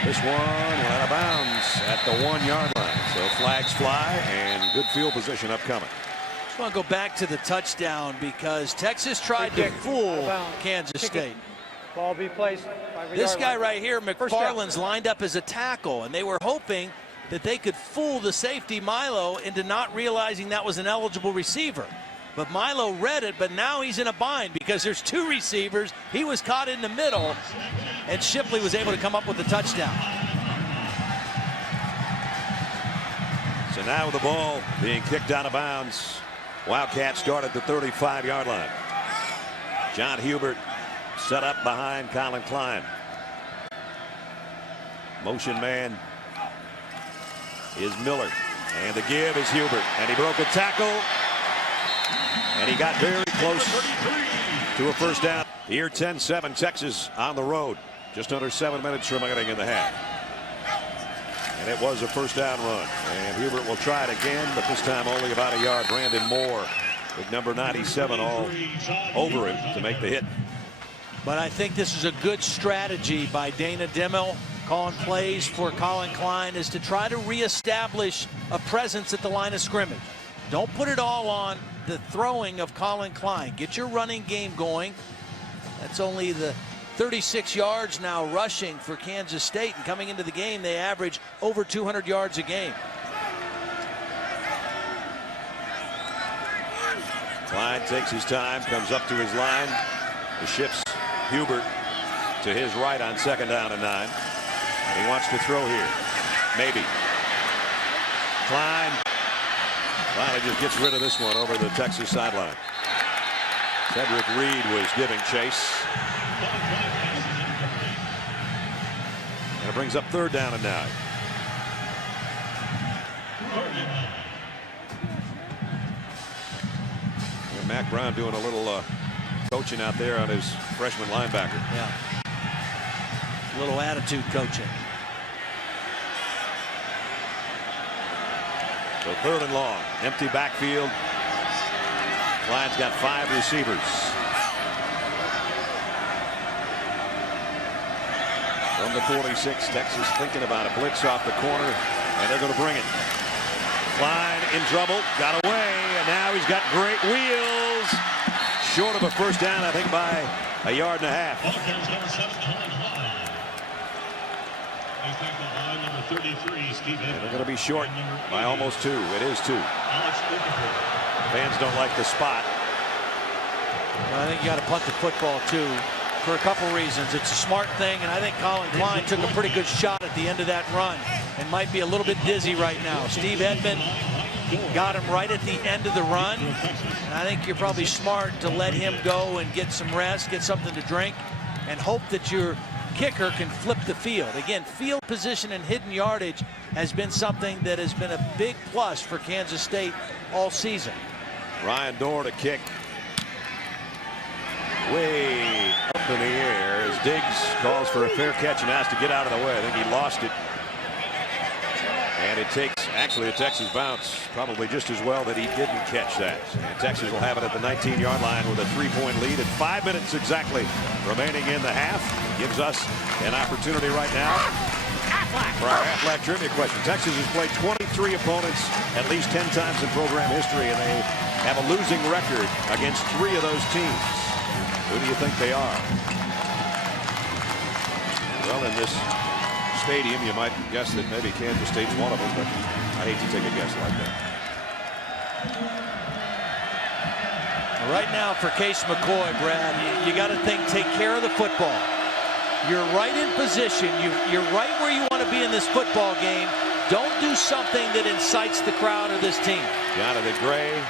This one went out of bounds at the 1-yard line. So flags fly and good field position upcoming. I want to go back to the touchdown because Texas tried to fool Kansas State. Ball be placed. This guy right here, McFarland's lined up as a tackle, and they were hoping that they could fool the safety Milo into not realizing that was an eligible receiver. But Milo read it, but now he's in a bind because there's two receivers. He was caught in the middle, and Shipley was able to come up with the touchdown. So now with the ball being kicked out of bounds, Wildcats start at the 35-yard line. John Hubert set up behind Colin Klein. Motion man is Miller, and the give is Hubert, and he broke a tackle, and he got very close to a first down. Here 10-7 Texas on the road, just under 7 minutes remaining in the half, and it was a first down run, and Hubert will try it again, but this time only about a yard. Brandon Moore with number 97 all over him to make the hit. But I think this is a good strategy by Dana Dimel, calling plays for Colin Klein, is to try to reestablish a presence at the line of scrimmage. Don't put it all on the throwing of Colin Klein. Get your running game going. That's only the 36 yards now rushing for Kansas State, and coming into the game they average over 200 yards a game. Klein takes his time, comes up to his line, shifts Hubert to his right on second down and 9. He wants to throw here. Maybe. Klein finally just gets rid of this one over the Texas sideline. Cedric Reed was giving chase. And it brings up third down and 9. And Mac Brown doing a little coaching out there on his freshman linebacker. Yeah. A little attitude coaching. So third and long, empty backfield. Klein's got 5 receivers. From the 46, Texas thinking about a blitz off the corner, and they're going to bring it. Klein in trouble, got away, and now he's got great wheels. Short of a first down, I think, by a yard and a half. And they're going to be short by almost 2. It is 2. Fans don't like the spot. Well, I think you got to punt the football too, for a couple reasons. It's a smart thing, and I think Colin Klein took a pretty good shot at the end of that run and might be a little bit dizzy right now. Steve Edmond got him right at the end of the run, and I think you're probably smart to let him go and get some rest, get something to drink, and hope that your kicker can flip the field. Again, field position and hidden yardage has been something that has been a big plus for Kansas State all season. Ryan Dorr to kick. Way up in the air as Diggs calls for a fair catch and has to get out of the way. I think he lost it. And it takes actually a Texas bounce, probably just as well that he didn't catch that. And Texas will have it at the 19-yard line with a 3-point lead, and 5 minutes exactly remaining in the half. Gives us an opportunity right now for our Aflac trivia question. Texas has played 23 opponents at least 10 times in program history, and they have a losing record against 3 of those teams. Who do you think they are? Well, in this stadium, you might guess that maybe Kansas State's one of them, but I hate to take a guess like that. Right now for Case McCoy, Brad, you got to take care of the football. You're right in position. You're right where you want to be in this football game. Don't do something that incites the crowd or this team. Jonathan Gray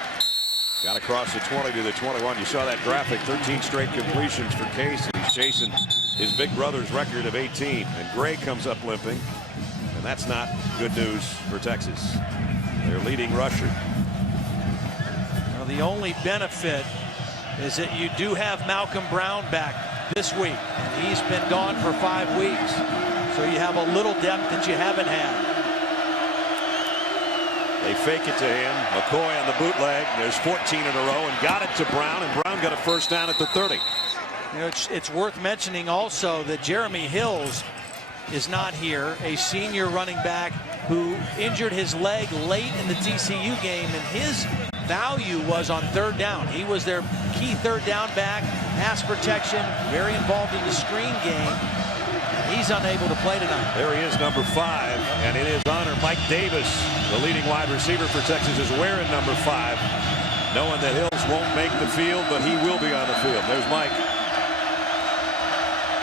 got across the 20 to the 21. You saw that graphic, 13 straight completions for Case, and he's chasing his big brother's record of 18. And Gray comes up limping, and that's not good news for Texas. Their leading rusher. Well, the only benefit is that you do have Malcolm Brown back this week. And he's been gone for 5 weeks. So you have a little depth that you haven't had. They fake it to him. McCoy on the bootleg. There's 14 in a row, and got it to Brown, and Brown got a first down at the 30. You know, it's worth mentioning also that Jeremy Hills is not here, a senior running back who injured his leg late in the TCU game, and his value was on third down. He was their key third down back, pass protection, very involved in the screen game. He's unable to play tonight. There he is, number 5, and it is honor Mike Davis, the leading wide receiver for Texas, is wearing number 5, knowing that Hills won't make the field, but he will be on the field. There's Mike,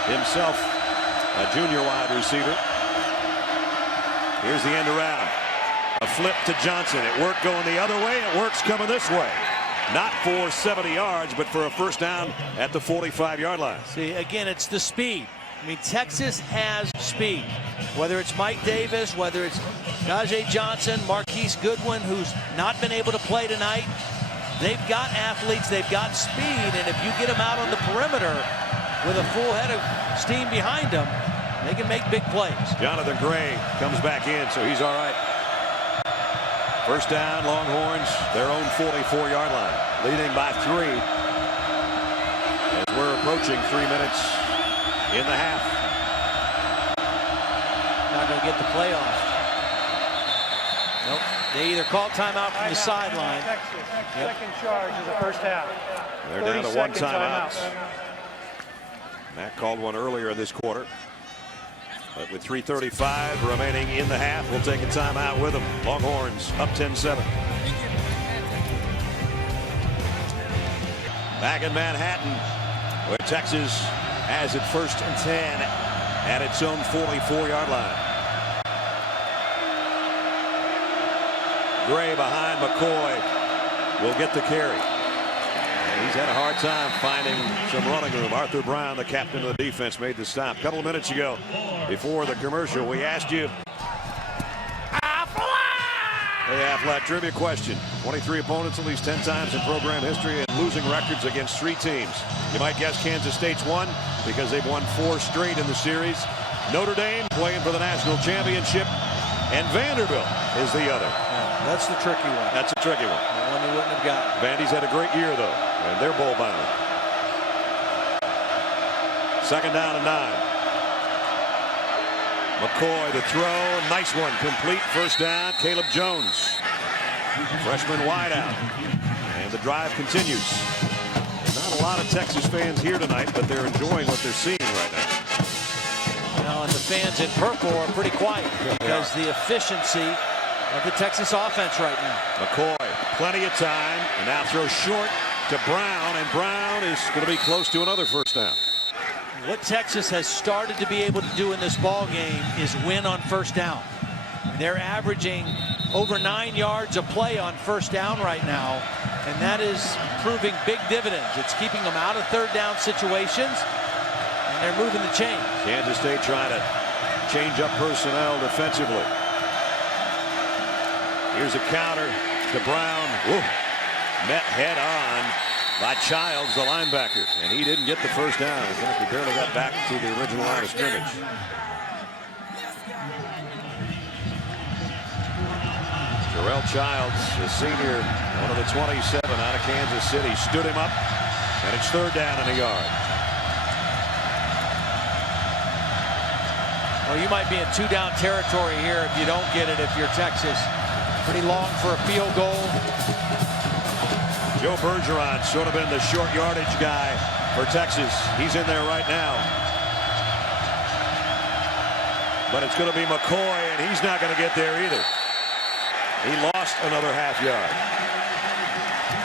himself a junior wide receiver. Here's the end around. A flip to Johnson. It worked going the other way. It works coming this way. Not for 70 yards, but for a first down at the 45-yard line. See, again, it's the speed. I mean, Texas has speed. Whether it's Mike Davis, whether it's Najee Johnson, Marquise Goodwin, who's not been able to play tonight, they've got athletes, they've got speed, and if you get them out on the perimeter with a full head of steam behind them, they can make big plays. Jonathan Gray comes back in, so he's all right. First down, Longhorns, their own 44-yard line, leading by 3 as we're approaching 3 minutes in the half. Not going to get the playoff. Nope. They either call timeout from the sideline. Texas, second charge of the first half. They're down to 1 timeout. Matt called one earlier in this quarter. But with 3:35 remaining in the half, we'll take a timeout with them. Longhorns up 10-7. Back in Manhattan, where Texas has it 1st and 10 at its own 44-yard line. Gray behind McCoy will get the carry. He's had a hard time finding some running room. Arthur Brown, the captain of the defense, made the stop. A couple of minutes ago, before the commercial, we asked you the Aflac trivia question. 23 opponents at least 10 times in program history and losing records against 3 teams. You might guess Kansas State's one because they've won 4 straight in the series. Notre Dame playing for the national championship, and Vanderbilt is the other. Yeah, that's the tricky one. That's a tricky one. The one you wouldn't have got. Vandy's had a great year, though, and they're bowl bound. 2nd down and 9. McCoy the throw, nice one, complete, first down. Caleb Jones, freshman wide out, and the drive continues. Not a lot of Texas fans here tonight, but they're enjoying what they're seeing right now. And the fans in purple are pretty quiet because the efficiency of the Texas offense right now. McCoy, plenty of time, and now throws short to Brown, and Brown is going to be close to another first down. What Texas has started to be able to do in this ball game is win on first down. They're averaging over 9 yards a play on first down right now, and that is proving big dividends. It's keeping them out of third down situations, and they're moving the chains. Kansas State trying to change up personnel defensively. Here's a counter to Brown. Woo. Met head on by Childs, the linebacker, and he didn't get the first down. In fact, he barely got back to the original line of scrimmage. Terrell Childs, a senior, one of the 27 out of Kansas City, stood him up, and it's 3rd down and a yard. Well, you might be in 2-down territory here if you don't get it if you're Texas. Pretty long for a field goal. Joe Bergeron sort of been the short yardage guy for Texas. He's in there right now. But it's going to be McCoy, and he's not going to get there either. He lost another half yard.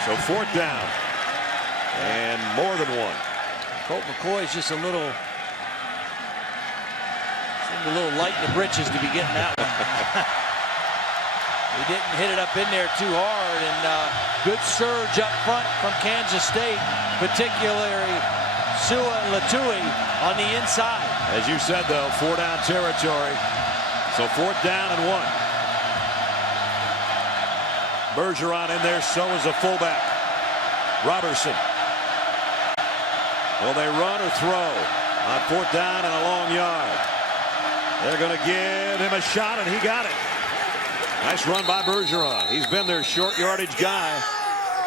So 4th down. And more than 1. Colt McCoy is just a little light in the britches to be getting that one. He didn't hit it up in there too hard, and good surge up front from Kansas State, particularly Sua and Latui on the inside. As you said, though, 4-down territory. So 4th down and 1. Bergeron in there, so is a fullback. Robertson. Will they run or throw on 4th down and a long yard? They're going to give him a shot, and he got it. Nice run by Bergeron. He's been their short yardage guy.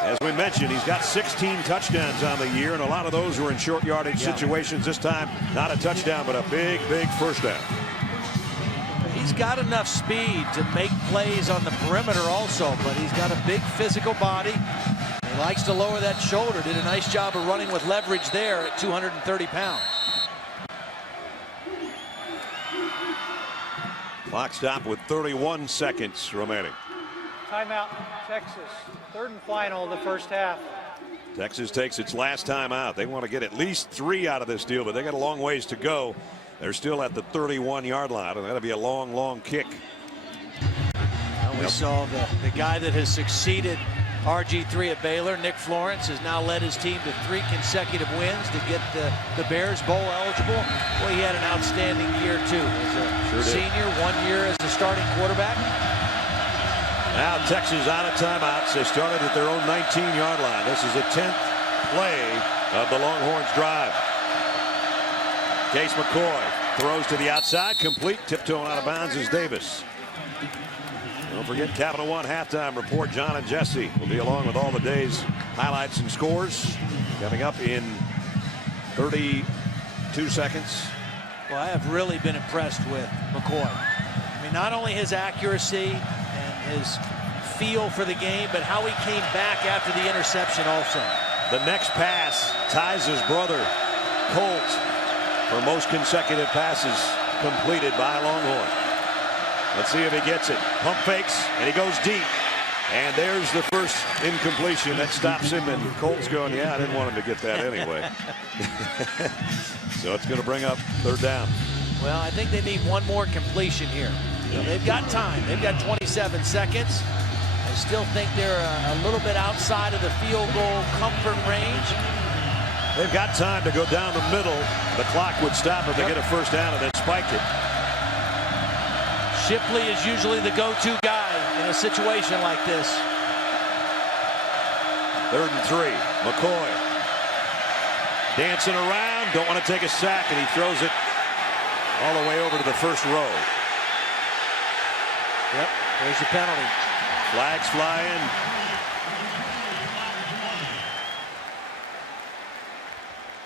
As we mentioned, he's got 16 touchdowns on the year, and a lot of those were in short yardage situations. This time, not a touchdown, but a big, big first down. He's got enough speed to make plays on the perimeter also, but he's got a big physical body. He likes to lower that shoulder. Did a nice job of running with leverage there at 230 pounds. Clock stop with 31 seconds remaining. Timeout, Texas. Third and final of the first half. Texas takes its last time out. They want to get at least 3 out of this deal, but they got a long ways to go. They're still at the 31-yard line, and that'll be a long, long kick. Well, we saw the guy that has succeeded RG3 at Baylor, Nick Florence, has now led his team to 3 consecutive wins to get the Bears bowl eligible. Well, he had an outstanding year too as a senior, 1 year as a starting quarterback. Now Texas out of timeouts. They started at their own 19-yard line. This is the 10th play of the Longhorns drive. Case McCoy throws to the outside, complete, tiptoeing out of bounds is Davis. Don't forget Capital One halftime report. John and Jesse will be along with all the day's highlights and scores coming up in 32 seconds. Well, I have really been impressed with McCoy. I mean, not only his accuracy and his feel for the game, but how he came back after the interception also. The next pass ties his brother Colt for most consecutive passes completed by a Longhorn. Let's see if he gets it. Pump fakes, and he goes deep. And there's the first incompletion that stops him, and Colt's going, yeah, I didn't want him to get that anyway. So it's going to bring up third down. Well, I think they need one more completion here. You know, they've got time. They've got 27 seconds. I still think they're a little bit outside of the field goal comfort range. They've got time to go down the middle. The clock would stop if they get a first down and then spike it. Shipley is usually the go-to guy in a situation like this. 3rd and 3. McCoy dancing around, don't want to take a sack, and he throws it all the way over to the first row. Yep, there's the penalty. Flags fly in.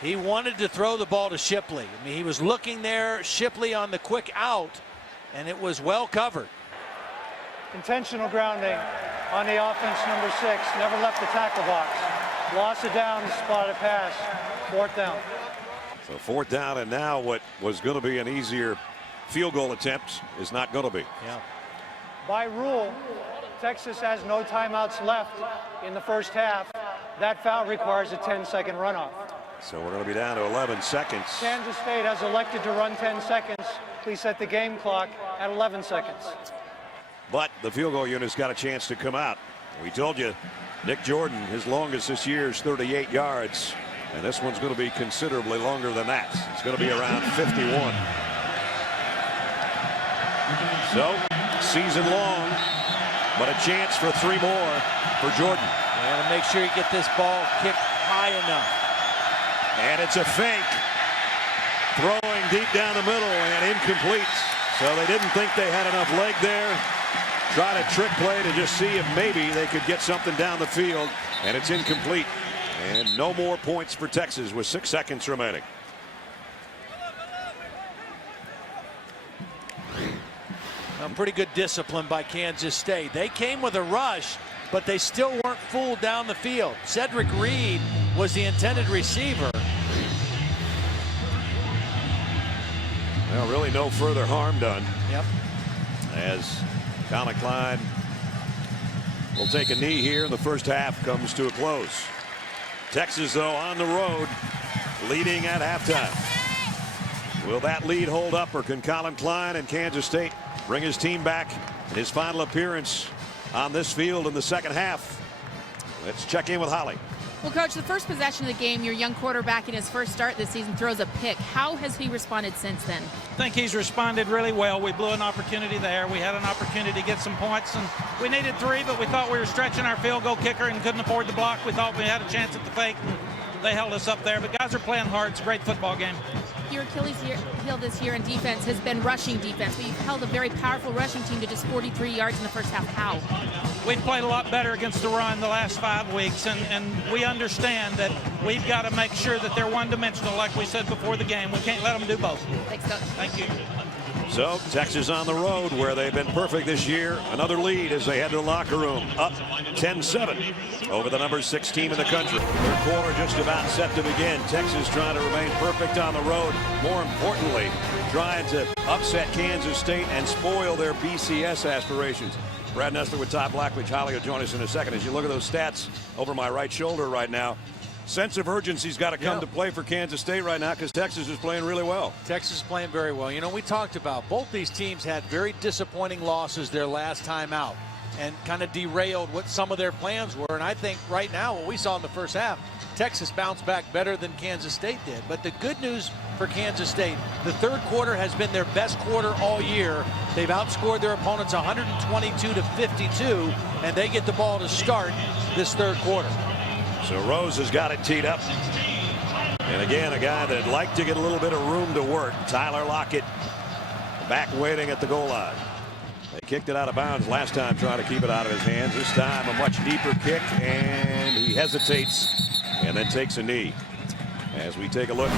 He wanted to throw the ball to Shipley. I mean, he was looking there, Shipley on the quick out, and it was well covered. Intentional grounding on the offense, number 6. Never left the tackle box. Loss of down, spotted pass. 4th down. So 4th down, and now what was going to be an easier field goal attempt is not going to be. Yeah. By rule, Texas has no timeouts left in the first half. That foul requires a 10-second runoff. So we're going to be down to 11 seconds. Kansas State has elected to run 10 seconds. Please set the game clock at 11 seconds. But the field goal unit's got a chance to come out. We told you, Nick Jordan, his longest this year is 38 yards. And this one's going to be considerably longer than that. It's going to be around 51. So, season long, but a chance for 3 more for Jordan. You got to make sure you get this ball kicked high enough. And it's a fake. Throwing deep down the middle and incomplete. So they didn't think they had enough leg there. Tried a trick play to just see if maybe they could get something down the field. And it's incomplete. And no more points for Texas with 6 seconds remaining. Well, pretty good discipline by Kansas State. They came with a rush, but they still weren't fooled down the field. Cedric Reed was the intended receiver. Well, really no further harm done. Yep. As Colin Klein will take a knee here, and the first half comes to a close. Texas, though, on the road, leading at halftime. Will that lead hold up, or can Colin Klein and Kansas State bring his team back in his final appearance on this field in the second half? Let's check in with Holly. Well, Coach, the first possession of the game, your young quarterback in his first start this season throws a pick. How has he responded since then? I think he's responded really well. We blew an opportunity there. We had an opportunity to get some points, and we needed 3, but we thought we were stretching our field goal kicker and couldn't afford the block. We thought we had a chance at the fake, and they held us up there. But guys are playing hard. It's a great football game. Your Achilles heel this year in defense has been rushing defense, but you've held a very powerful rushing team to just 43 yards in the first half. How? We've played a lot better against the run the last 5 weeks, and we understand that we've got to make sure that they're one-dimensional, like we said before the game. We can't let them do both. Thanks, Coach. Thank you. So Texas on the road where they've been perfect this year. Another lead as they head to the locker room. Up 10-7 over the number 6 team in the country. Third quarter just about set to begin. Texas trying to remain perfect on the road. More importantly, trying to upset Kansas State and spoil their BCS aspirations. Brad Nessler with Todd Blackledge. Holly will join us in a second. As you look at those stats over my right shoulder right now, sense of urgency's got to come to play for Kansas State right now because Texas is playing really well. Texas is playing very well. You know, we talked about both these teams had very disappointing losses their last time out and kind of derailed what some of their plans were. And I think right now what we saw in the first half, Texas bounced back better than Kansas State did. But the good news for Kansas State, the third quarter has been their best quarter all year. They've outscored their opponents 122-52, and they get the ball to start this third quarter. So Rose has got it teed up. And again, a guy that'd like to get a little bit of room to work. Tyler Lockett back waiting at the goal line. They kicked it out of bounds last time, trying to keep it out of his hands. This time a much deeper kick, and he hesitates and then takes a knee. As we take a look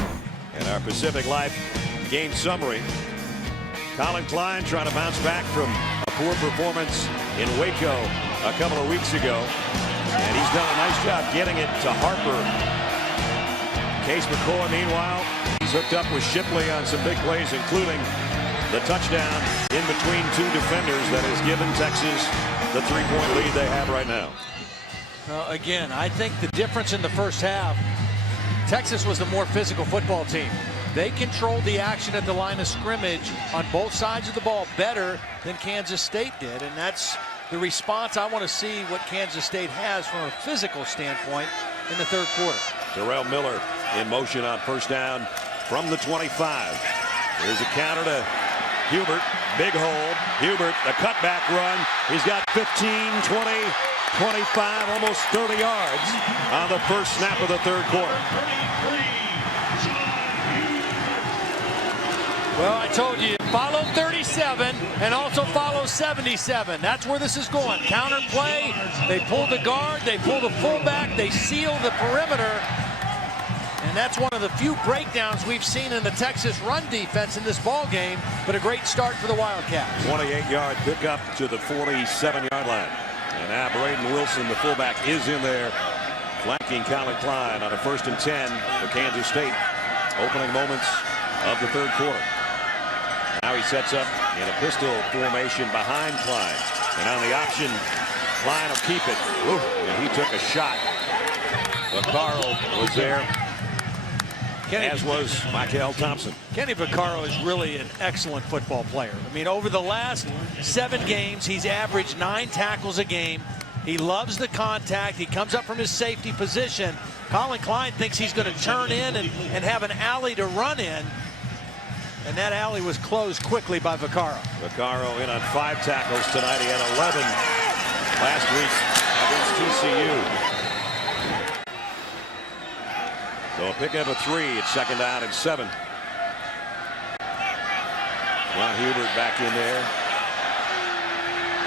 at our Pacific Life game summary, Colin Klein trying to bounce back from a poor performance in Waco a couple of weeks ago. And he's done a nice job getting it to Harper. Case McCoy, meanwhile, he's hooked up with Shipley on some big plays, including the touchdown in between two defenders that has given Texas the 3-point lead they have right now. Again, I think the difference in the first half, Texas was the more physical football team. They controlled the action at the line of scrimmage on both sides of the ball better than Kansas State did, and that's the response I want to see what Kansas State has from a physical standpoint in the third quarter. Terrell Miller in motion on first down from the 25. There's a counter to Hubert. Big hold. Hubert, the cutback run. He's got 15, 20, 25, almost 30 yards on the first snap of the third quarter. Well, I told you, follow 37 and also follow 77. That's where this is going. Counter play, they pull the guard, they pull the fullback, they seal the perimeter. And that's one of the few breakdowns we've seen in the Texas run defense in this ball game, but a great start for the Wildcats. 28-yard pickup to the 47-yard line. And now Braden Wilson, the fullback, is in there, flanking Colin Klein on a 1st and 10 for Kansas State. Opening moments of the third quarter. Now he sets up in a pistol formation behind Klein. And on the option, Klein will keep it. Ooh, and he took a shot. Vaccaro was there, as was Michael Thompson. Kenny Vaccaro is really an excellent football player. I mean, over the last 7 games, he's averaged 9 tackles a game. He loves the contact. He comes up from his safety position. Colin Klein thinks he's going to turn in and have an alley to run in. And that alley was closed quickly by Vaccaro. Vaccaro in on 5 tackles tonight. He had 11 last week against TCU. So a pickup of 3. It's 2nd down and 7. Ron Hubert back in there.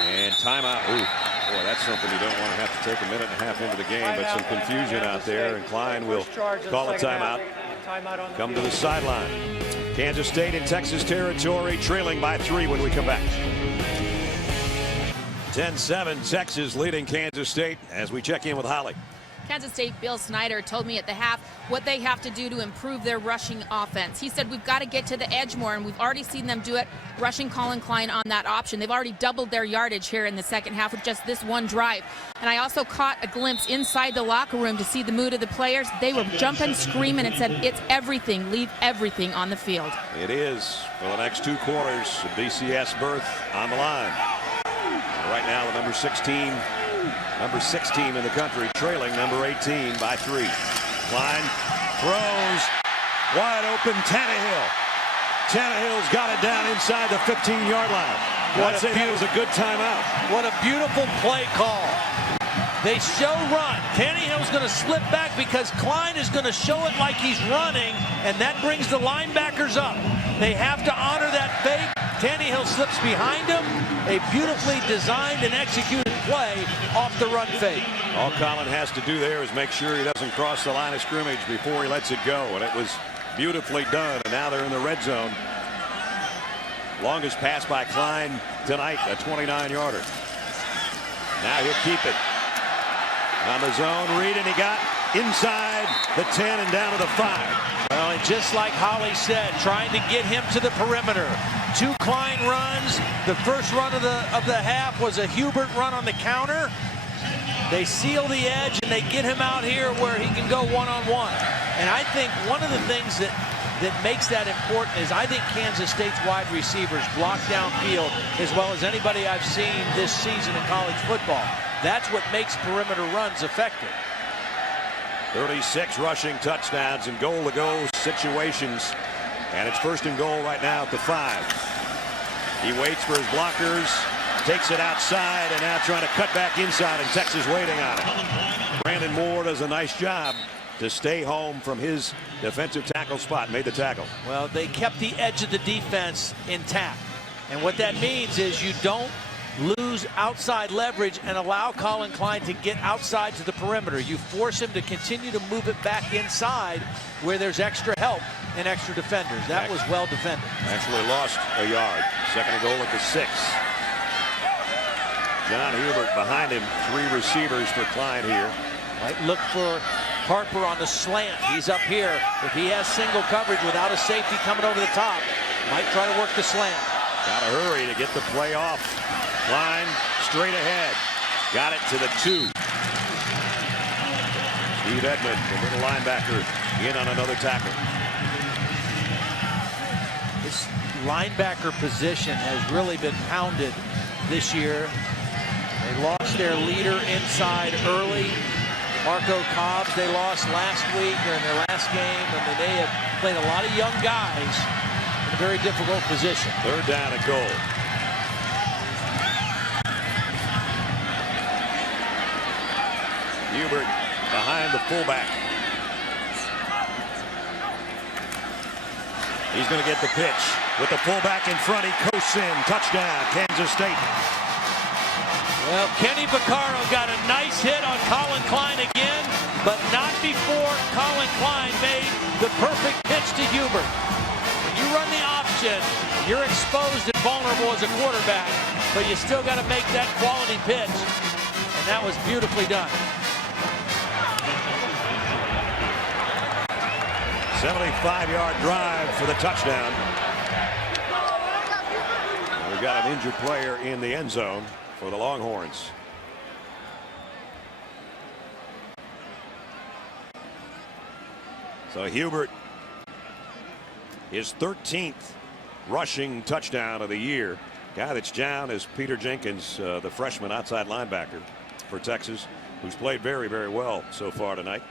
And timeout. Ooh, boy, that's something you don't want to have to take a minute and a half into the game, but some confusion out there, and Klein will call a timeout. Come to the sideline. Kansas State in Texas territory, trailing by 3 when we come back. 10-7, Texas leading Kansas State as we check in with Holly. Kansas State Bill Snyder told me at the half what they have to do to improve their rushing offense. He said we've got to get to the edge more, and we've already seen them do it, rushing Colin Klein on that option. They've already doubled their yardage here in the second half with just this one drive. And I also caught a glimpse inside the locker room to see the mood of the players. They were jumping, screaming, and said, it's everything. Leave everything on the field. It is for the next 2 quarters. A BCS berth on the line. Right now, the number 6 team in the country, trailing number 18 by 3. Klein throws wide open. Tannehill. Tannehill's got it down inside the 15-yard line. I'd say that was a good timeout. What a beautiful play call. They show run. Tannehill's going to slip back because Klein is going to show it like he's running, and that brings the linebackers up. They have to honor that fake. Tannehill slips behind him. A beautifully designed and executed play off the run fake. All Colin has to do there is make sure he doesn't cross the line of scrimmage before he lets it go, and it was beautifully done. And now they're in the red zone. Longest pass by Klein tonight, a 29-yarder. Now he'll keep it on the zone read, and he got inside the 10 and down to the 5. Well, and just like Holly said, trying to get him to the perimeter. 2 Klein runs. The first run of the half was a Hubert run on the counter. They seal the edge and they get him out here where he can go one-on-one. And I think one of the things that makes that important is I think Kansas State's wide receivers block downfield as well as anybody I've seen this season in college football. That's what makes perimeter runs effective. 36 rushing touchdowns in goal-to-go situations. And it's first and goal right now at the 5. He waits for his blockers, takes it outside, and now trying to cut back inside, and Texas waiting on it. Brandon Moore does a nice job to stay home from his defensive tackle spot. Made the tackle. Well, they kept the edge of the defense intact. And what that means is you don't lose outside leverage and allow Colin Klein to get outside to the perimeter. You force him to continue to move it back inside where there's extra help and extra defenders. That was well defended. Actually lost a yard. Second and goal at the 6. John Hubert behind him. 3 receivers for Klein here. Might look for Harper on the slant. He's up here. If he has single coverage without a safety coming over the top, might try to work the slant. Got to hurry to get the play off. Klein straight ahead. Got it to the 2. Steve Edmond, the little linebacker, in on another tackle. This linebacker position has really been pounded this year. They lost their leader inside early. Marco Cobbs, they lost last week or in their last game, and they have played a lot of young guys in a very difficult position. Third down and goal. Hubert behind the fullback. He's going to get the pitch with the fullback in front. He coasts in. Touchdown, Kansas State. Well, Kenny Vaccaro got a nice hit on Colin Klein again, but not before Colin Klein made the perfect pitch to Hubert. When you run the option, you're exposed and vulnerable as a quarterback, but you still got to make that quality pitch, and that was beautifully done. 75-yard drive for the touchdown. We've got an injured player in the end zone for the Longhorns. So Hubert, his 13th rushing touchdown of the year. Guy that's down is Peter Jenkins, the freshman outside linebacker for Texas, who's played very, very well so far tonight.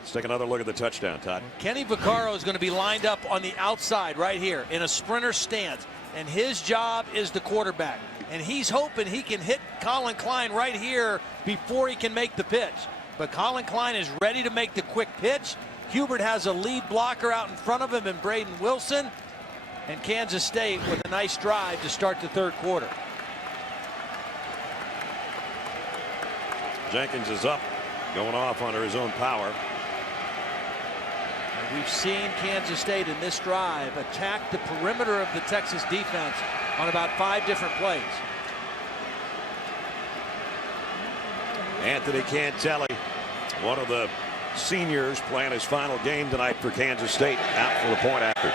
Let's take another look at the touchdown, Todd. Kenny Vaccaro is going to be lined up on the outside right here in a sprinter stance, and his job is the quarterback. And he's hoping he can hit Colin Klein right here before he can make the pitch. But Colin Klein is ready to make the quick pitch. Hubert has a lead blocker out in front of him in Braden Wilson. And Kansas State with a nice drive to start the third quarter. Jenkins is up, going off under his own power. We've seen Kansas State in this drive attack the perimeter of the Texas defense on about 5 different plays. Anthony Cantelli, one of the seniors, playing his final game tonight for Kansas State, out for the point after.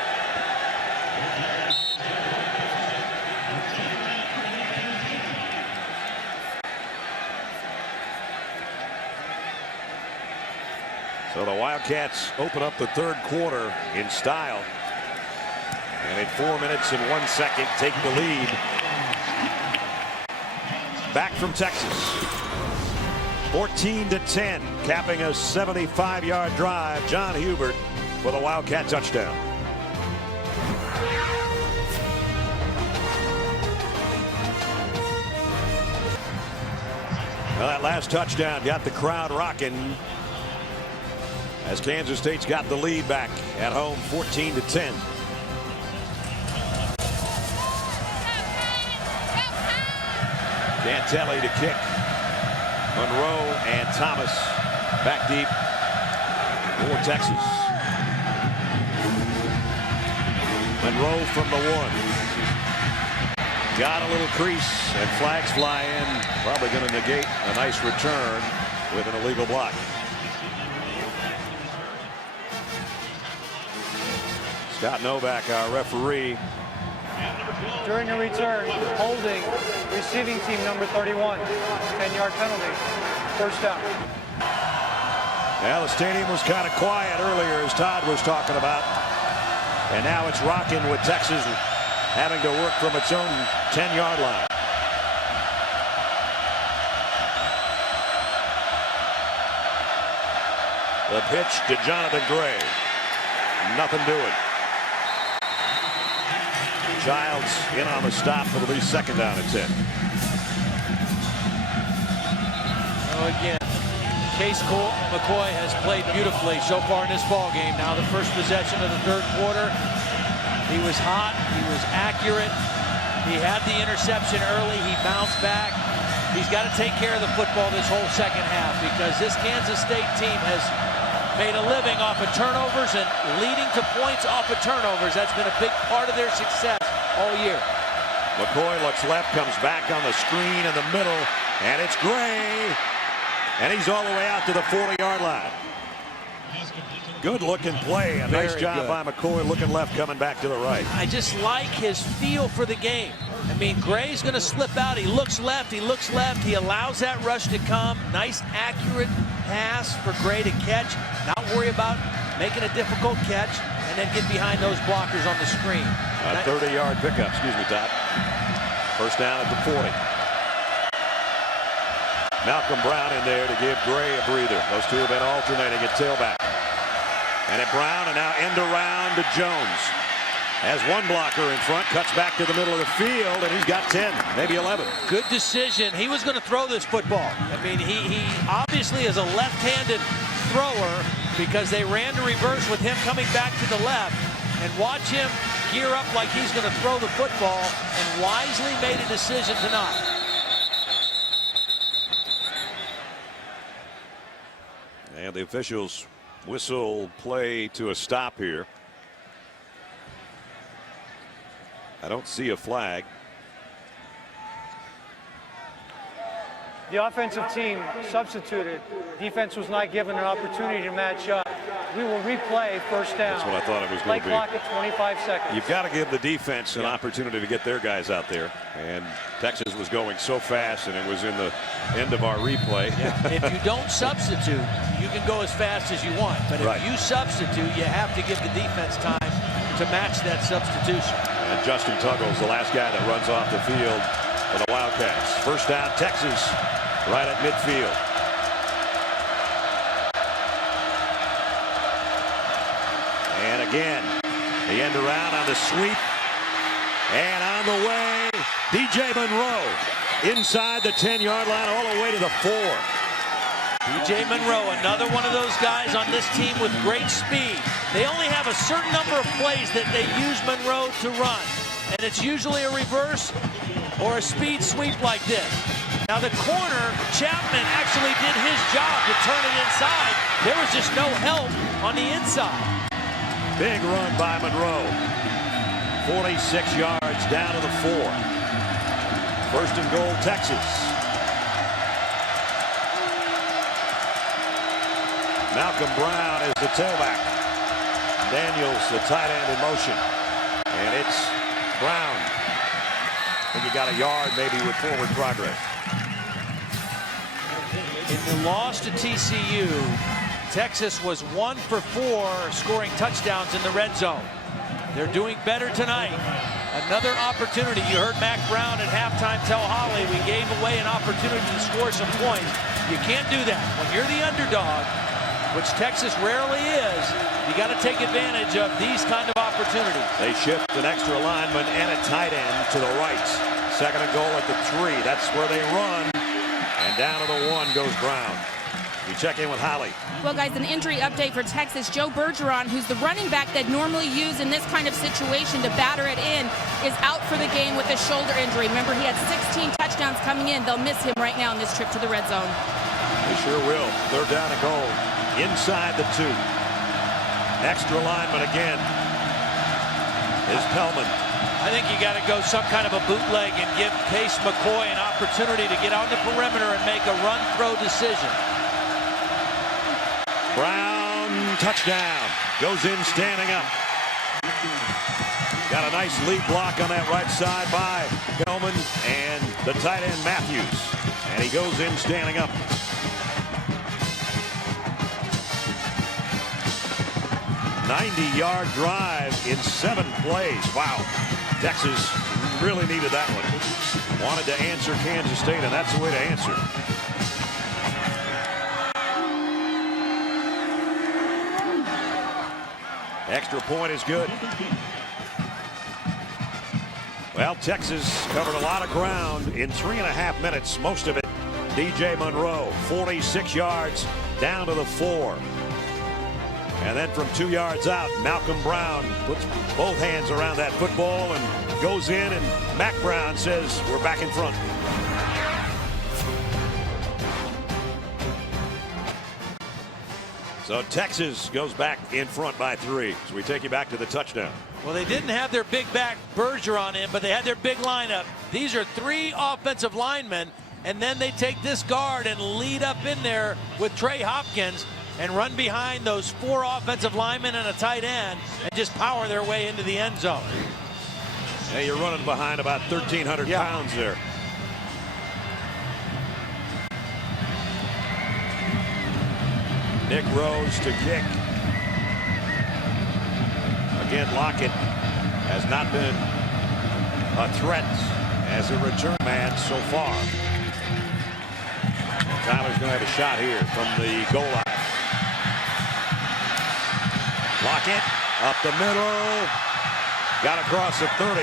So the Wildcats open up the third quarter in style. And in 4 minutes and 1 second, take the lead. Back from Texas. 14-10, capping a 75-yard drive. John Hubert for the Wildcat touchdown. Well, that last touchdown got the crowd rocking as Kansas State's got the lead back at home, 14-10. Cantelli to kick. Monroe and Thomas back deep for Texas. Monroe from the 1. Got a little crease and flags fly in. Probably going to negate a nice return with an illegal block. Scott Novak, our referee. During the return, holding receiving team number 31. 10-yard penalty. First down. Now the stadium was kind of quiet earlier, as Todd was talking about. And now it's rocking with Texas having to work from its own 10-yard line. The pitch to Jonathan Gray. Nothing doing. Childs in on the stop. It'll be second down and 10. Oh, again, Case McCoy has played beautifully so far in this ball game. Now the first possession of the third quarter. He was hot. He was accurate. He had the interception early. He bounced back. He's got to take care of the football this whole second half, because this Kansas State team has made a living off of turnovers and leading to points off of turnovers. That's been a big part of their success all year. McCoy looks left, comes back on the screen in the middle, and it's Gray. And he's all the way out to the 40-yard line. Good looking play. A nice job by McCoy, looking left, coming back to the right. I just like his feel for the game. I mean, Gray's going to slip out. He looks left. He looks left. He allows that rush to come. Nice, accurate pass for Gray to catch. Not worry about making a difficult catch, and then get behind those blockers on the screen. A 30-yard pickup. Excuse me, Todd. First down at the 40. Malcolm Brown in there to give Gray a breather. Those two have been alternating at tailback. And at Brown, and now end around to Jones. Has one blocker in front, cuts back to the middle of the field, and he's got 10, maybe 11. Good decision. He was going to throw this football. I mean, he obviously is a left-handed thrower, because they ran to reverse with him coming back to the left. And watch him gear up like he's going to throw the football, and wisely made a decision to not. And the officials whistle play to a stop here. I don't see a flag. The offensive team substituted. Defense was not given an opportunity to match up. We will replay first down. That's what I thought it was going to be. Play clock at 25 seconds. You've got to give the defense an opportunity to get their guys out there. And Texas was going so fast, and it was in the end of our replay. Yeah. If you don't substitute, you can go as fast as you want. But if you substitute, you have to give the defense time to match that substitution. And Justin Tuggle's the last guy that runs off the field for the Wildcats. First down, Texas, right at midfield. And again, the end around on the sweep. And on the way, DJ Monroe inside the 10-yard line all the way to the 4. DJ Monroe, another one of those guys on this team with great speed. They only have a certain number of plays that they use Monroe to run. And it's usually a reverse or a speed sweep like this. Now the corner, Chapman actually did his job to turn it inside. There was just no help on the inside. Big run by Monroe. 46 yards down to the 4. First and goal, Texas. Malcolm Brown is the tailback. Daniels, the tight end, in motion. And it's Brown. I think he got a yard maybe with forward progress. In the loss to TCU, Texas was 1 for 4 scoring touchdowns in the red zone. They're doing better tonight. Another opportunity. You heard Mac Brown at halftime tell Holly, we gave away an opportunity to score some points. You can't do that. When you're the underdog, which Texas rarely is, you got to take advantage of these kind of opportunities. They shift an extra lineman and a tight end to the right. Second and goal at the 3. That's where they run. And down to the 1 goes Brown. We check in with Holly. Well, guys, an injury update for Texas. Joe Bergeron, who's the running back that normally used in this kind of situation to batter it in, is out for the game with a shoulder injury. Remember, he had 16 touchdowns coming in. They'll miss him right now in this trip to the red zone. They sure will. Third down and goal. Inside the 2. Extra lineman again is Pellman. I think you got to go some kind of a bootleg and give Case McCoy an opportunity to get on the perimeter and make a run-throw decision. Brown, touchdown. Goes in standing up. Got a nice lead block on that right side by Pellman and the tight end Matthews. And he goes in standing up. 90-yard drive in 7 plays. Wow. Texas really needed that one. Wanted to answer Kansas State, and that's the way to answer. Extra point is good. Well, Texas covered a lot of ground in 3.5 minutes. Most of it, DJ Monroe, 46 yards down to the 4. And then from 2 yards out, Malcolm Brown puts both hands around that football and goes in, and Mac Brown says, we're back in front. So Texas goes back in front by 3. So we take you back to the touchdown. Well, they didn't have their big back Bergeron in, but they had their big lineup. These are 3 offensive linemen, and then they take this guard and lead up in there with Trey Hopkins and run behind those 4 offensive linemen and a tight end and just power their way into the end zone. Hey, you're running behind about 1,300 pounds there. Nick Rose to kick. Again, Lockett has not been a threat as a return man so far. Tyler's going to have a shot here from the goal line. Lockett up the middle, got across the 30,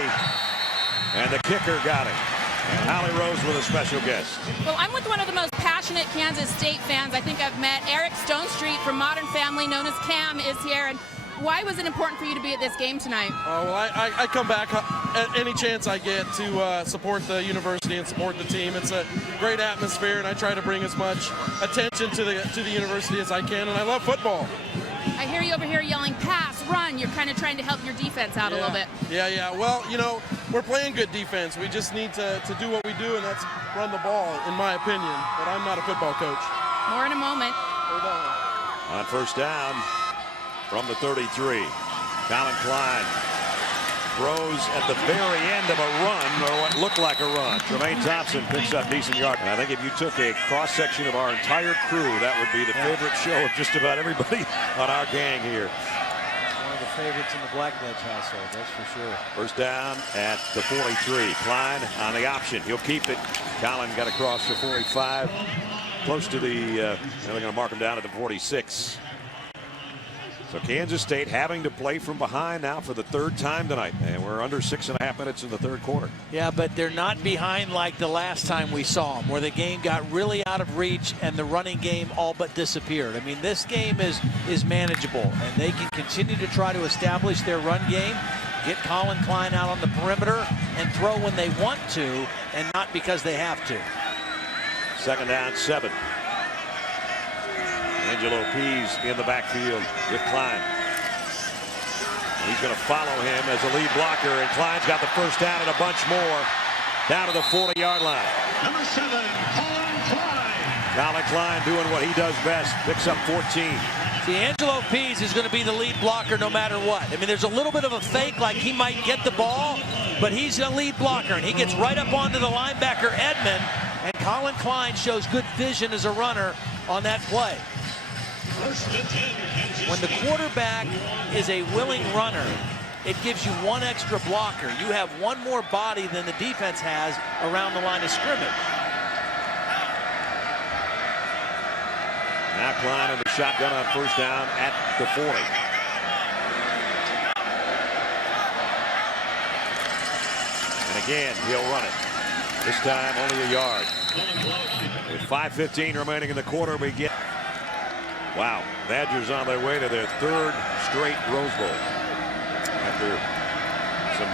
and the kicker got it. And Holly Rose with a special guest. Well, I'm with one of the most passionate Kansas State fans I think I've met. Eric Stonestreet from Modern Family, known as Cam, is here. And why was it important for you to be at this game tonight? Well, I come back at any chance I get to support the university and support the team. It's a great atmosphere, and I try to bring as much attention to the university as I can, and I love football. I hear you over here yelling, pass, run. You're kind of trying to help your defense out a little bit. Yeah. Well, you know, we're playing good defense. We just need to do what we do, and that's run the ball, in my opinion. But I'm not a football coach. More in a moment. Hold on. On first down from the 33, Colin Klein throws at the very end of a run, or what looked like a run. Tremaine Thompson picks up decent yard. And I think if you took a cross-section of our entire crew, that would be the favorite show of just about everybody on our gang here. One of the favorites in the Blackledge household, that's for sure. First down at the 43. Klein on the option. He'll keep it. Colin got across the 45. Close to the, they're going to mark him down at the 46. So Kansas State having to play from behind now for the 3rd time tonight. And we're under 6.5 minutes in the 3rd quarter. Yeah, but they're not behind like the last time we saw them, where the game got really out of reach and the running game all but disappeared. I mean, this game is manageable, and they can continue to try to establish their run game, get Colin Klein out on the perimeter, and throw when they want to and not because they have to. 2nd down, 7. Angelo Pease in the backfield with Klein. He's going to follow him as a lead blocker, and Klein's got the first down and a bunch more down to the 40-yard line. Number 7, Colin Klein. Colin Klein doing what he does best, picks up 14. See, Angelo Pease is going to be the lead blocker no matter what. I mean, there's a little bit of a fake, like he might get the ball, but he's a lead blocker, and he gets right up onto the linebacker, Edmond, and Colin Klein shows good vision as a runner on that play. When the quarterback is a willing runner, it gives you one extra blocker. You have one more body than the defense has around the line of scrimmage. Now Klein in the shotgun on first down at the 40. And again, he'll run it. This time only a yard. With 5:15 remaining in the quarter, we get... Wow, Badgers on their way to their 3rd straight Rose Bowl. After some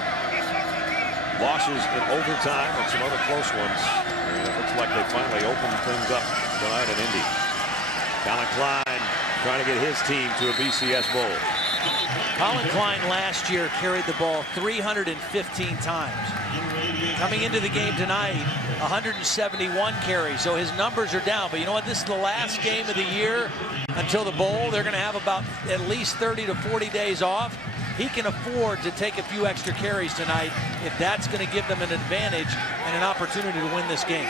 losses in overtime and some other close ones, it looks like they finally opened things up tonight in Indy. Colin Klein trying to get his team to a BCS Bowl. Colin Klein last year carried the ball 315 times. Coming into the game tonight, 171 carries, so his numbers are down. But you know what? This is the last game of the year until the bowl. They're going to have about at least 30 to 40 days off. He can afford to take a few extra carries tonight if that's going to give them an advantage and an opportunity to win this game.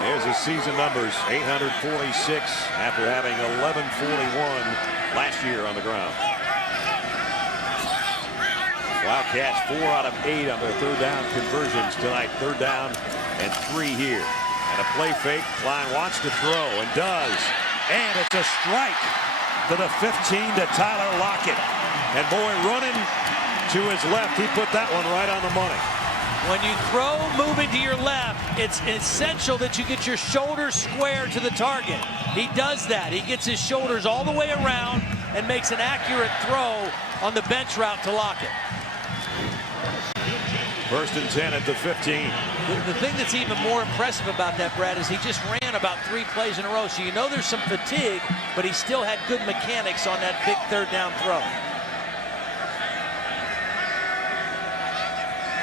There's his season numbers, 846 after having 1141 last year on the ground. Wildcats 4 out of 8 on their third down conversions tonight. Third down and 3 here. And a play fake. Klein wants to throw and does. And it's a strike to the 15 to Tyler Lockett. And boy, running to his left, he put that one right on the money. When you throw moving to your left, it's essential that you get your shoulders square to the target. He does that. He gets his shoulders all the way around and makes an accurate throw on the bench route to Lockett. First and 10 at the 15. The thing that's even more impressive about that, Brad, is he just ran about 3 plays in a row. So you know there's some fatigue, but he still had good mechanics on that big third down throw.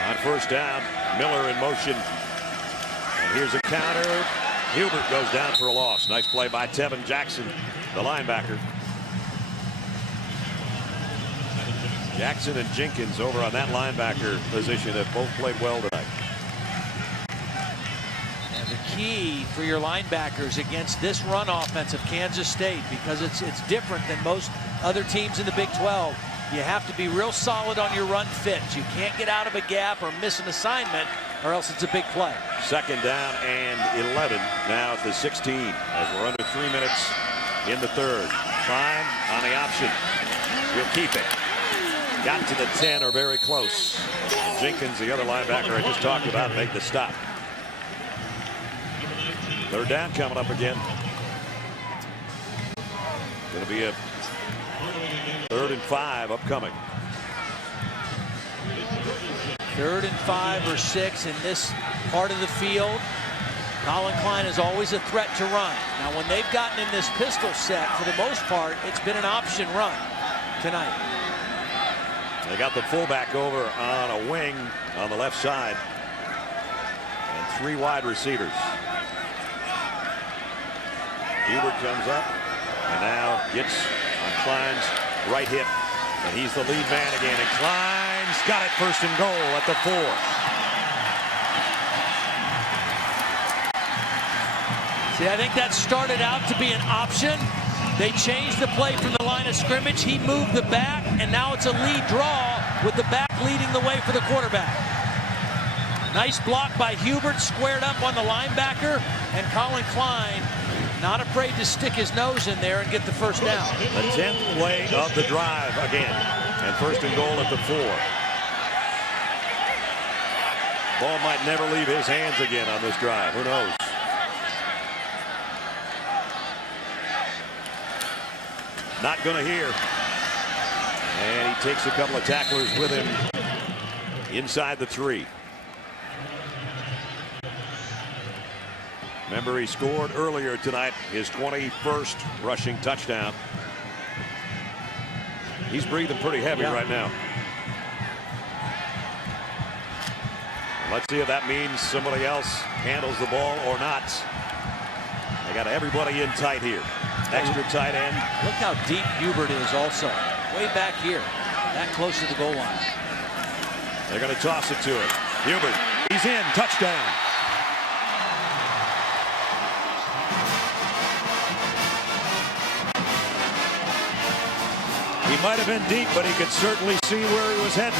On first down, Miller in motion. And here's a counter. Hubert goes down for a loss. Nice play by Tevin Jackson, the linebacker. Jackson and Jenkins over on that linebacker position have both played well tonight. And the key for your linebackers against this run offense of Kansas State, because it's different than most other teams in the Big 12, you have to be real solid on your run fits. You can't get out of a gap or miss an assignment, or else it's a big play. Second down and 11 now at the 16 as we're under 3 minutes in the third. Klein on the option. He'll keep it. Got to the 10 or very close. Jenkins, the other linebacker I just talked about, make the stop. Third down coming up again. Going to be a 3rd and 5 upcoming. 3rd and 5 or 6 in this part of the field. Colin Klein is always a threat to run. Now, when they've gotten in this pistol set, for the most part, it's been an option run tonight. They got the fullback over on a wing on the left side. And 3 wide receivers. Hubert comes up and now gets on Klein's right hip. And he's the lead man again. And Klein's got it, 1st and goal at the 4. See, I think that started out to be an option. They changed the play from the line of scrimmage. He moved the back, and now it's a lead draw with the back leading the way for the quarterback. Nice block by Hubert, squared up on the linebacker, and Colin Klein not afraid to stick his nose in there and get the first down. The 10th play of the drive again, and 1st and goal at the 4. Ball might never leave his hands again on this drive. Who knows? Not going to hear. And he takes a couple of tacklers with him inside the 3. Remember, he scored earlier tonight, his 21st rushing touchdown. He's breathing pretty heavy right now. Let's see if that means somebody else handles the ball or not. They got everybody in tight here. Extra tight end. Look how deep Hubert is also. Way back here. That close to the goal line. They're going to toss it to him. Hubert, he's in. Touchdown. He might have been deep, but he could certainly see where he was heading.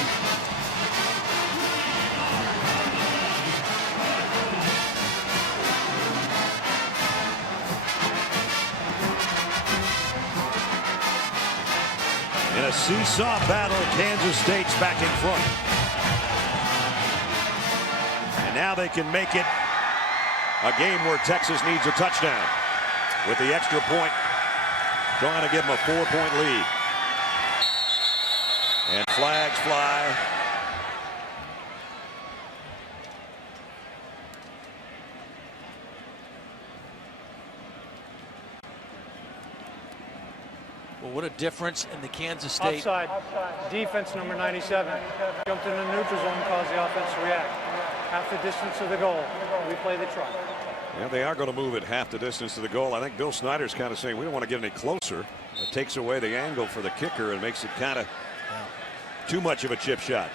In a seesaw battle, Kansas State's back in front. And now they can make it a game where Texas needs a touchdown. With the extra point, trying to give them a 4-point lead. And flags fly. what a difference in the Kansas State. Offside. Defense number 97. Jumped in the neutral zone and caused the offense to react. Half the distance to the goal. Replay the try. Yeah, they are going to move it half the distance to the goal. I think Bill Snyder's kind of saying we don't want to get any closer. It takes away the angle for the kicker and makes it kind of too much of a chip shot.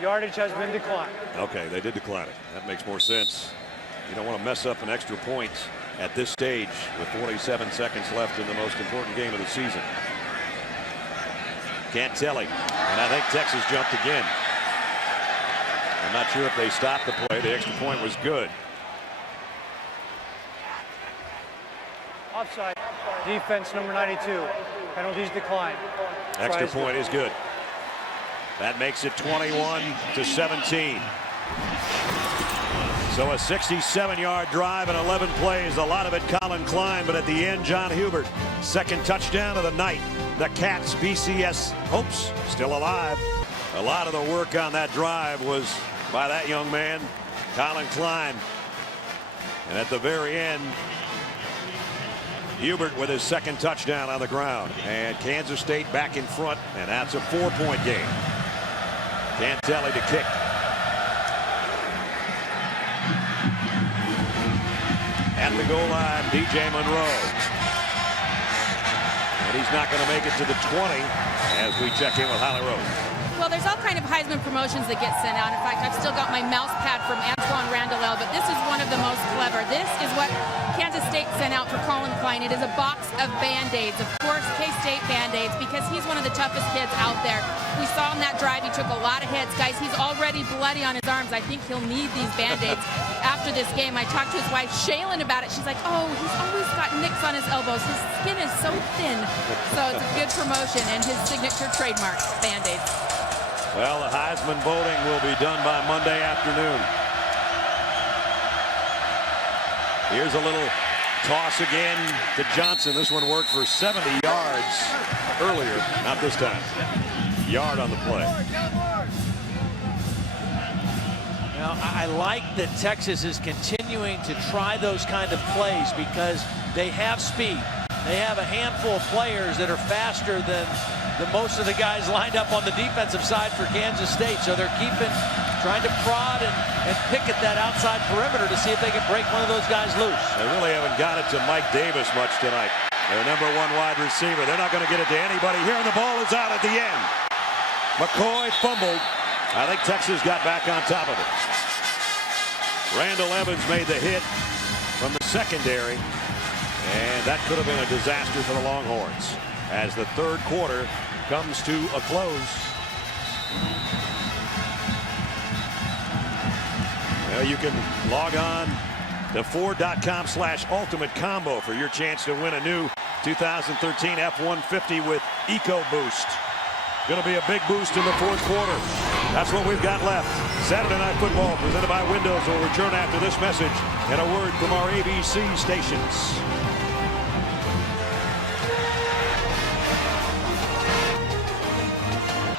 Yardage has been declined. Okay, they did decline it. That makes more sense. You don't want to mess up an extra point at this stage with 47 seconds left in the most important game of the season. Can't tell him. And I think Texas jumped again. I'm not sure if they stopped the play. The extra point was good. Offside. Defense number 92. Penalties declined. Extra point is good. That makes it 21-17. So a 67-yard drive and 11 plays. A lot of it Colin Klein, but at the end, John Hubert. Second touchdown of the night. The Cats BCS hopes still alive. A lot of the work on that drive was by that young man, Colin Klein. And at the very end, Hubert with his second touchdown on the ground. And Kansas State back in front, and that's a 4-point game. Cantelli to kick. At the goal line, DJ Monroe. And he's not going to make it to the 20 as we check in with Holly Rose. Well, there's all kind of Heisman promotions that get sent out. In fact, I've still got my mouse pad from Antoine Randall, but this is one of the most clever. This is what Kansas State sent out for Colin Klein. It is a box of Band-Aids. Of course, K-State Band-Aids, because he's one of the toughest kids out there. We saw on that drive, he took a lot of hits. Guys, he's already bloody on his arms. I think he'll need these Band-Aids after this game. I talked to his wife, Shaylin, about it. She's like, oh, he's always got nicks on his elbows. His skin is so thin. So it's a good promotion, and his signature trademark, Band-Aids. Well, the Heisman voting will be done by Monday afternoon. Here's a little toss again to Johnson. This one worked for 70 yards earlier. Not this time. Yard on the play. Now, I like that Texas is continuing to try those kind of plays because they have speed. They have a handful of players that are faster than most of the guys lined up on the defensive side for Kansas State. So they're trying to prod and pick at that outside perimeter to see if they can break one of those guys loose. They really haven't got it to Mike Davis much tonight. Their #1 wide receiver. They're not going to get it to anybody here, and the ball is out at the end. McCoy fumbled. I think Texas got back on top of it. Randall Evans made the hit from the secondary, and that could have been a disaster for the Longhorns as the third quarter comes to a close. Well, you can log on to Ford.com/ultimate combo for your chance to win a new 2013 F-150 with EcoBoost. Going to be a big boost in the fourth quarter. That's what we've got left. Saturday Night Football presented by Windows will return after this message and a word from our ABC stations.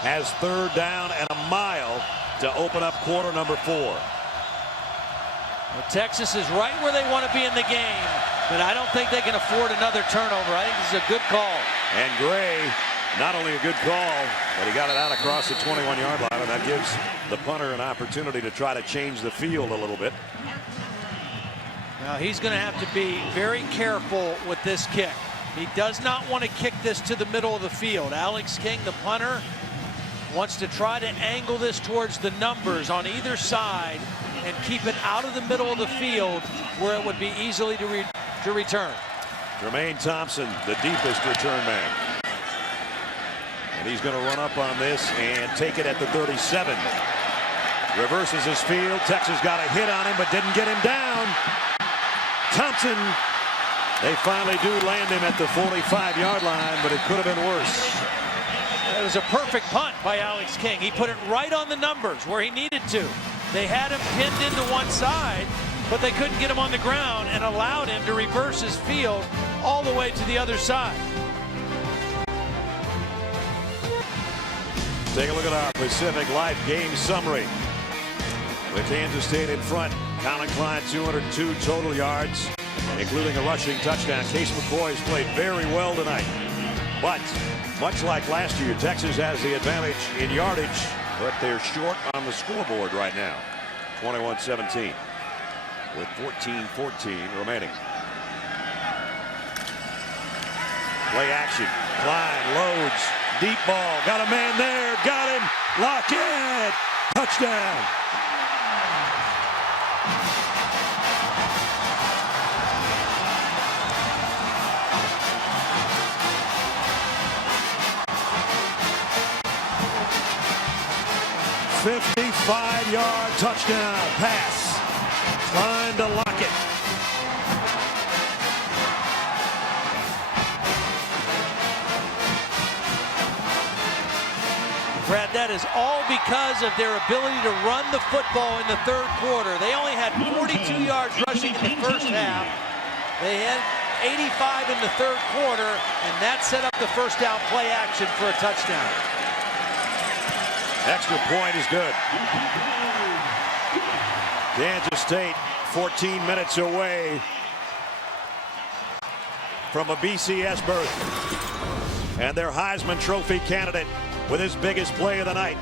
Has third down and a mile to open up quarter number 4. Well, Texas is right where they want to be in the game, but I don't think they can afford another turnover. I think this is a good call. And Gray, not only a good call, but he got it out across the 21-yard line, and that gives the punter an opportunity to try to change the field a little bit. Now he's going to have to be very careful with this kick. He does not want to kick this to the middle of the field. Alex King, the punter, wants to try to angle this towards the numbers on either side and keep it out of the middle of the field where it would be easily to return. Jermaine Thompson, the deepest return man. And he's going to run up on this and take it at the 37. Reverses his field. Texas got a hit on him but didn't get him down. Thompson, they finally do land him at the 45-yard line, but it could have been worse. It was a perfect punt by Alex King. He put it right on the numbers where he needed to. They had him pinned into one side, but they couldn't get him on the ground and allowed him to reverse his field all the way to the other side. Take a look at our Pacific Life game summary. With Kansas State in front, Colin Klein 202 total yards, including a rushing touchdown. Case McCoy has played very well tonight. But much like last year, Texas has the advantage in yardage, but they're short on the scoreboard right now. 21-17 with 14-14 remaining. Play action. Klein loads. Deep ball. Got a man there. Got him. Lockett. Touchdown. "55-yard touchdown pass. Klein to Lockett." Brad, that is all because of their ability to run the football in the third quarter. They only had 42 yards rushing in the first half. They had 85 in the third quarter, and that set up the first down play action for a touchdown. Extra point is good. Kansas State 14 minutes away from a BCS berth. And their Heisman Trophy candidate with his biggest play of the night,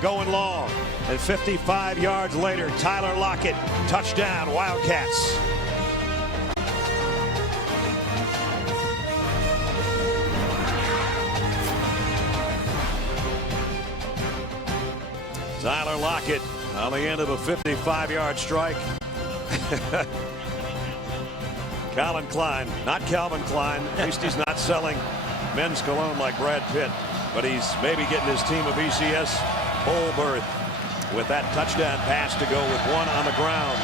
going long. And 55 yards later, Tyler Lockett, touchdown, Wildcats. Tyler Lockett on the end of a 55-yard strike. Colin Klein, not Calvin Klein. At least he's not selling men's cologne like Brad Pitt, but he's maybe getting his team a BCS bowl berth with that touchdown pass to go with one on the ground.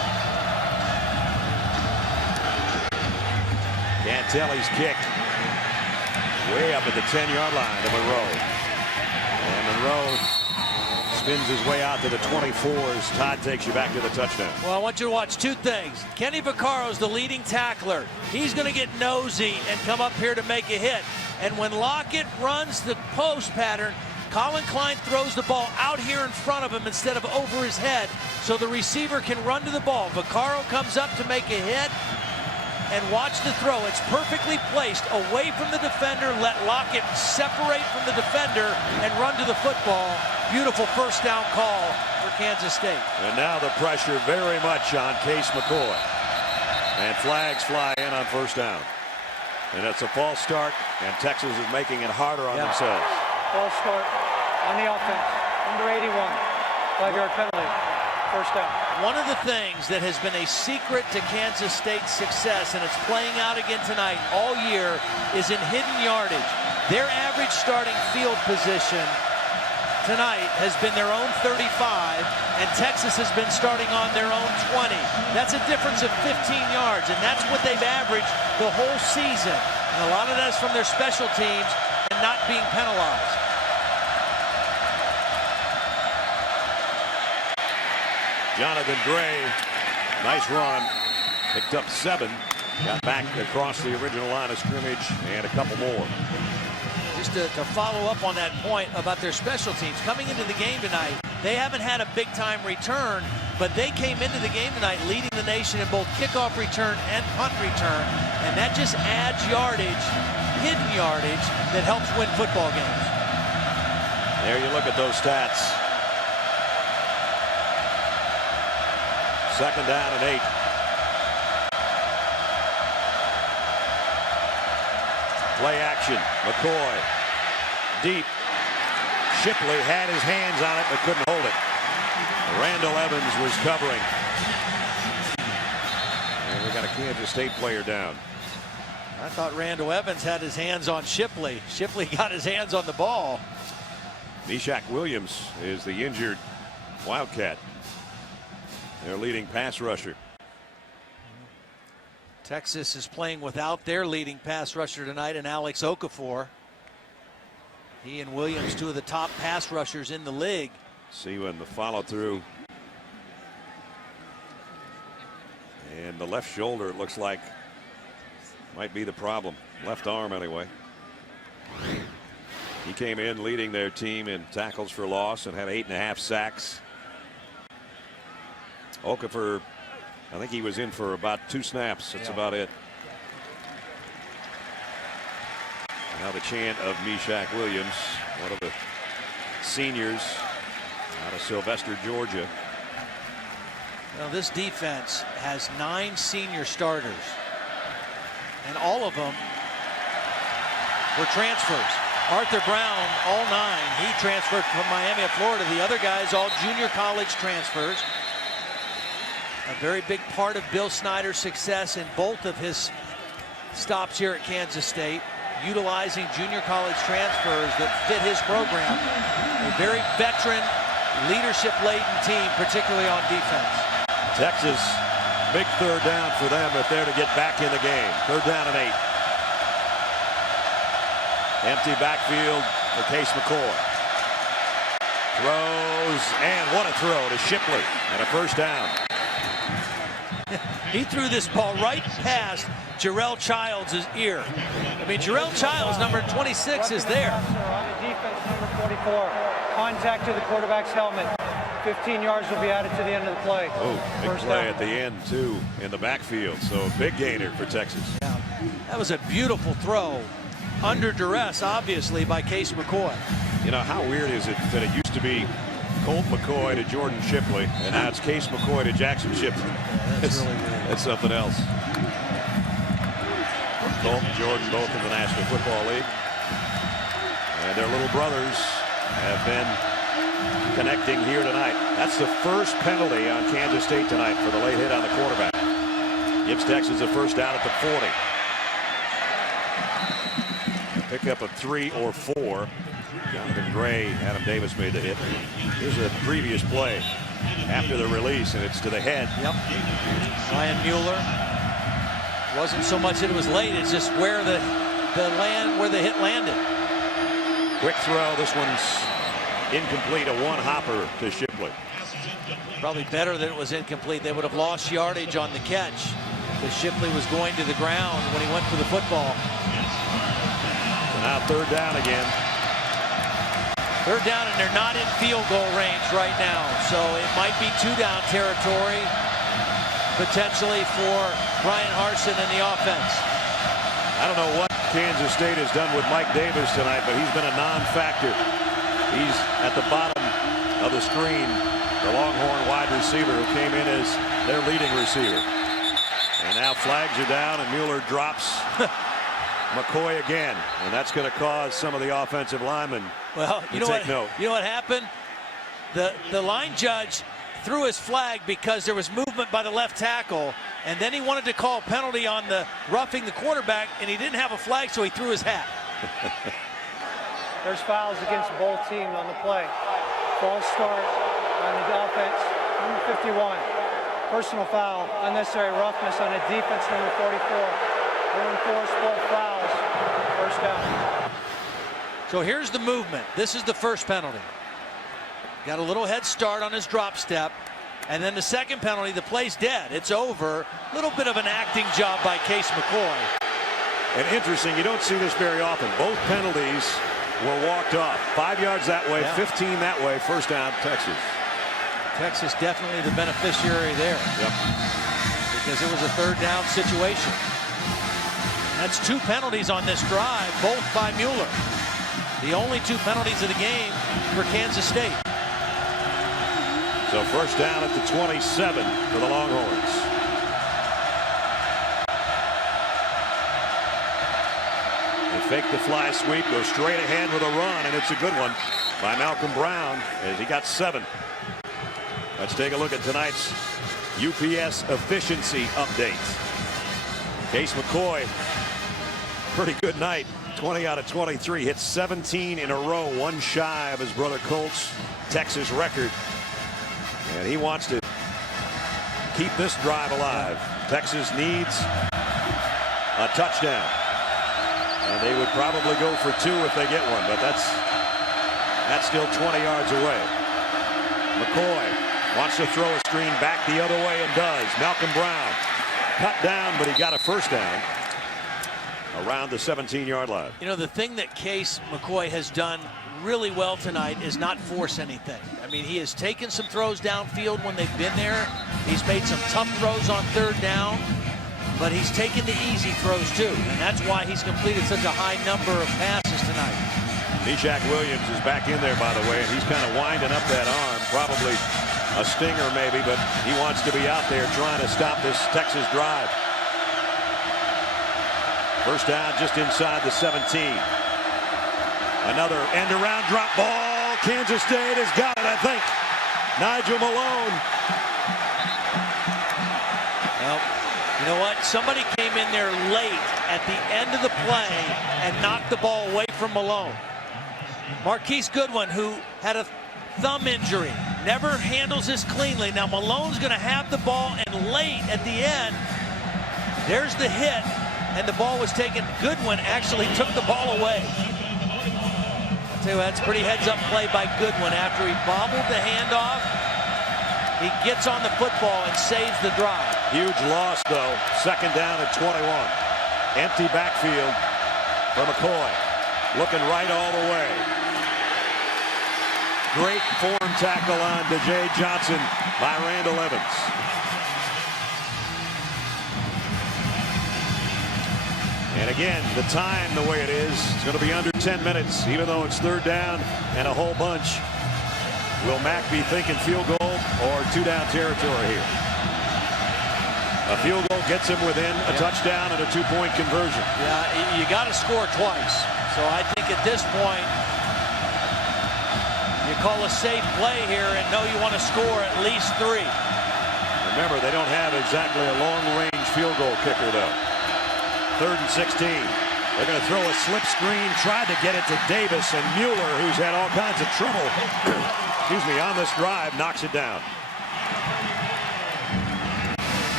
Can't tell he's kicked way up at the 10-yard line to Monroe. And Monroe spins his way out to the 24s. Todd takes you back to the touchdown. Well, I want you to watch two things. Kenny Vaccaro's the leading tackler. He's going to get nosy and come up here to make a hit. And when Lockett runs the post pattern, Colin Klein throws the ball out here in front of him instead of over his head, so the receiver can run to the ball. Vaccaro comes up to make a hit, and watch the throw. It's perfectly placed away from the defender. Let Lockett separate from the defender and run to the football. Beautiful first down call for Kansas State. And now the pressure very much on Case McCoy. And flags fly in on first down. And it's a false start, and Texas is making it harder on themselves. False start on the offense. Number 81. 5-yard penalty. First down. One of the things that has been a secret to Kansas State's success, and it's playing out again tonight all year, is in hidden yardage. Their average starting field position tonight has been their own 35, and Texas has been starting on their own 20. That's a difference of 15 yards, and that's what they've averaged the whole season. And a lot of that is from their special teams and not being penalized. Jonathan Gray, nice run, picked up 7, got back across the original line of scrimmage, and a couple more. Just to follow up on that point about their special teams, coming into the game tonight, they haven't had a big-time return, but they came into the game tonight leading the nation in both kickoff return and punt return, and that just adds yardage, hidden yardage, that helps win football games. There you look at those stats. Second down and 8. Play action. McCoy. Deep. Shipley had his hands on it but couldn't hold it. Randall Evans was covering. And we got a Kansas State player down. I thought Randall Evans had his hands on Shipley. Shipley got his hands on the ball. Meshach Williams is the injured Wildcat. Their leading pass rusher. Texas is playing without their leading pass rusher tonight, and Alex Okafor. He and Williams, two of the top pass rushers in the league. See when the follow through. And the left shoulder, it looks like, might be the problem. Left arm anyway. He came in leading their team in tackles for loss and had 8.5 sacks. Okafor, I think he was in for about 2 snaps. That's about it. Now the chant of Meshach Williams, one of the seniors out of Sylvester, Georgia. Now this defense has 9 senior starters, and all of them were transfers. Arthur Brown, all 9, he transferred from Miami of Florida. The other guys, all junior college transfers. A very big part of Bill Snyder's success in both of his stops here at Kansas State, utilizing junior college transfers that fit his program. A very veteran, leadership-laden team, particularly on defense. Texas, big third down for them if they're to get back in the game. Third down and 8. Empty backfield for Case McCoy. Throws, and what a throw to Shipley, and a first down. He threw this ball right past Jarrell Childs' ear. I mean, Jarrell Childs, number 26, is there. On the defense, number 44. Contact to the quarterback's helmet. 15 yards will be added to the end of the play. Oh, big First play down. at the end, too, in the backfield. So big gainer for Texas. Yeah, that was a beautiful throw. Under duress, obviously, by Case McCoy. You know, how weird is it that it used to be Colt McCoy to Jordan Shipley, and now it's Case McCoy to Jackson Shipley. That's really weird. That's something else. Colt and Jordan both in the National Football League. And their little brothers have been connecting here tonight. That's the first penalty on Kansas State tonight for the late hit on the quarterback. Gives Texas a first down at the 40. Pick up a 3 or 4. Jonathan Gray, Adam Davis made the hit. Here's a previous play after the release, and it's to the head. Yep. Ryan Mueller. Wasn't so much that it was late, it's just where the hit landed. Quick throw. This one's incomplete. A one-hopper to Shipley. Probably better that it was incomplete. They would have lost yardage on the catch because Shipley was going to the ground when he went for the football. Now third down again. Third down, and they're not in field goal range right now, so it might be 2-down territory potentially for Brian Harsin and the offense. I don't know what Kansas State has done with Mike Davis tonight, but he's been a non-factor. He's at the bottom of the screen, the Longhorn wide receiver who came in as their leading receiver. And now flags are down, and Mueller drops McCoy again, and that's going to cause some of the offensive linemen to take note. You know what happened? The line judge threw his flag because there was movement by the left tackle, and then he wanted to call a penalty on the roughing the quarterback, and he didn't have a flag, so he threw his hat. There's fouls against both teams on the play. False start on the offense, number 51. Personal foul, unnecessary roughness on the defense, number 44. Will enforce both fouls. First down. So here's the movement. This is the first penalty. Got a little head start on his drop step. And then the second penalty, the play's dead. It's over. A little bit of an acting job by Case McCoy. And interesting, you don't see this very often. Both penalties were walked off. 5 yards that way, Yeah. 15 that way. First down, Texas. Texas definitely the beneficiary there. Yep. Because it was a third down situation. That's 2 penalties on this drive, both by Mueller. The only 2 penalties of the game for Kansas State. So first down at the 27 for the Longhorns. They fake the fly sweep, go straight ahead with a run, and it's a good one by Malcolm Brown as he got 7. Let's take a look at tonight's UPS efficiency update. Case McCoy, pretty good night. 20 out of 23, hit 17 in a row, one shy of his brother Colt's Texas record. And he wants to keep this drive alive. Texas needs a touchdown. And they would probably go for 2 if they get one, but that's still 20 yards away. McCoy wants to throw a screen back the other way and does. Malcolm Brown cut down, but he got a first down around the 17-yard line. You know, the thing that Case McCoy has done really well tonight is not force anything. I mean, he has taken some throws downfield when they've been there. He's made some tough throws on third down. but he's taken the easy throws too, and that's why he's completed such a high number of passes tonight. Meshach Williams is back in there, by the way, and he's kind of winding up that arm, probably a stinger maybe, but he wants to be out there trying to stop this Texas drive. First down just inside the 17. Another end around drop ball. Kansas State has got it, I think. Nigel Malone. Well, you know what? Somebody came in there late at the end of the play and knocked the ball away from Malone. Marquise Goodwin, who had a thumb injury, never handles this cleanly. Now Malone's going to have the ball, and late at the end, there's the hit, and the ball was taken. Goodwin actually took the ball away. I'll tell you what, that's a pretty heads-up play by Goodwin. After he bobbled the handoff, he gets on the football and saves the drive. Huge loss, though. Second down at 21. Empty backfield for McCoy. Looking right all the way. Great form tackle on DeJay Johnson by Randall Evans. And again, the time the way it is, it's going to be under 10 minutes, even though it's third down and a whole bunch. Will Mack be thinking field goal or two-down territory here? A field goal gets him within a touchdown and a two-point conversion. Yeah, you got to score twice. So I think at this point, you call a safe play here and know you want to score at least 3. Remember, they don't have exactly a long-range field goal kicker, though. 3rd and 16. They're going to throw a slip screen, tried to get it to Davis, and Mueller, who's had all kinds of trouble, excuse me, on this drive, knocks it down.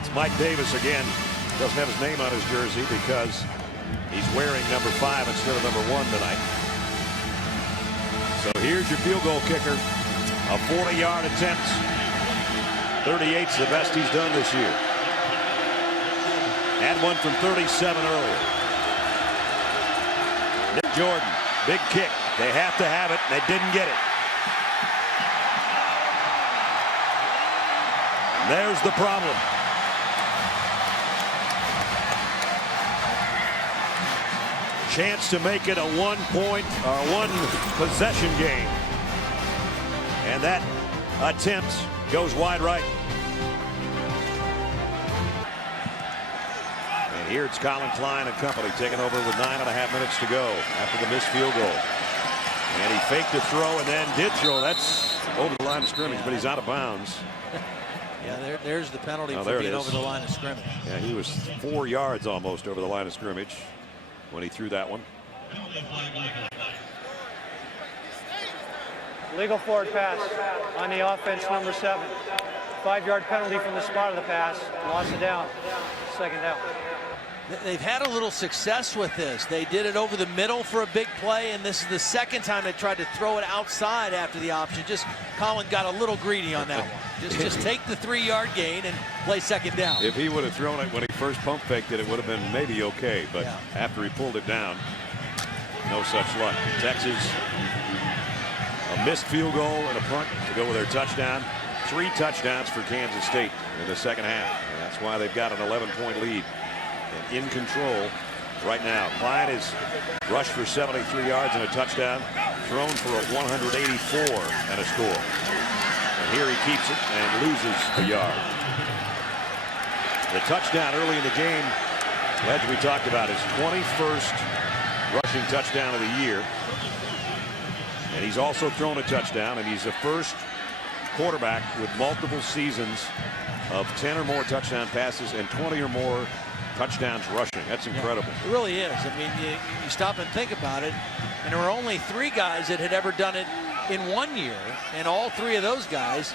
It's Mike Davis again. Doesn't have his name on his jersey because he's wearing number 5 instead of number 1 tonight. So here's your field goal kicker. A 40-yard attempt. 38's the best he's done this year. Had one from 37 earlier. Nick Jordan, big kick. They have to have it, and they didn't get it. There's the problem. Chance to make it a one possession game. And that attempt goes wide right. And here it's Colin Klein and company taking over with 9.5 minutes to go after the missed field goal. And he faked a throw and then did throw. That's over the line of scrimmage, but he's out of bounds. Yeah, there's the penalty for being over the line of scrimmage. Yeah, he was 4 yards almost over the line of scrimmage when he threw that one. Legal forward pass on the offense, number 7. 5-yard penalty from the spot of the pass. Lost it down. Second down. They've had a little success with this. They did it over the middle for a big play, and this is the second time they tried to throw it outside after the option. Just Colin got a little greedy on that one. Just take the 3-yard gain and play second down. If he would have thrown it when he first pump faked it, it would have been maybe okay. But yeah, after he pulled it down, no such luck. Texas, a missed field goal and a punt to go with their touchdown. 3 touchdowns for Kansas State in the second half. And that's why they've got an 11-point lead and in control right now. Klein is rushed for 73 yards and a touchdown, thrown for a 184 and a score. And here he keeps it and loses a yard. The touchdown early in the game, as we talked about, his 21st rushing touchdown of the year. And he's also thrown a touchdown, and he's the first quarterback with multiple seasons of 10 or more touchdown passes and 20 or more touchdowns rushing. That's incredible. Yeah, it really is. I mean, you stop and think about it, and there were only 3 guys that had ever done it in 1 year, and all 3 of those guys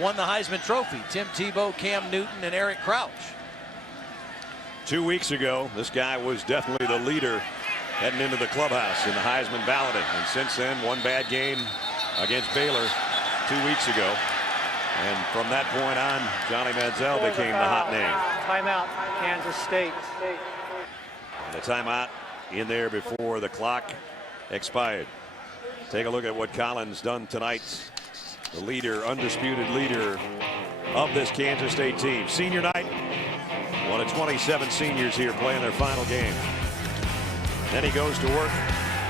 won the Heisman Trophy. Tim Tebow, Cam Newton, and Eric Crouch. 2 weeks ago, this guy was definitely the leader heading into the clubhouse in the Heisman balloting. And since then, one bad game against Baylor 2 weeks ago. And from that point on, Johnny Manziel became the hot name. Timeout, Kansas State. The timeout in there before the clock expired. Take a look at what Colin's done tonight. The leader, undisputed leader of this Kansas State team. Senior night, one of 27 seniors here playing their final game. Then he goes to work.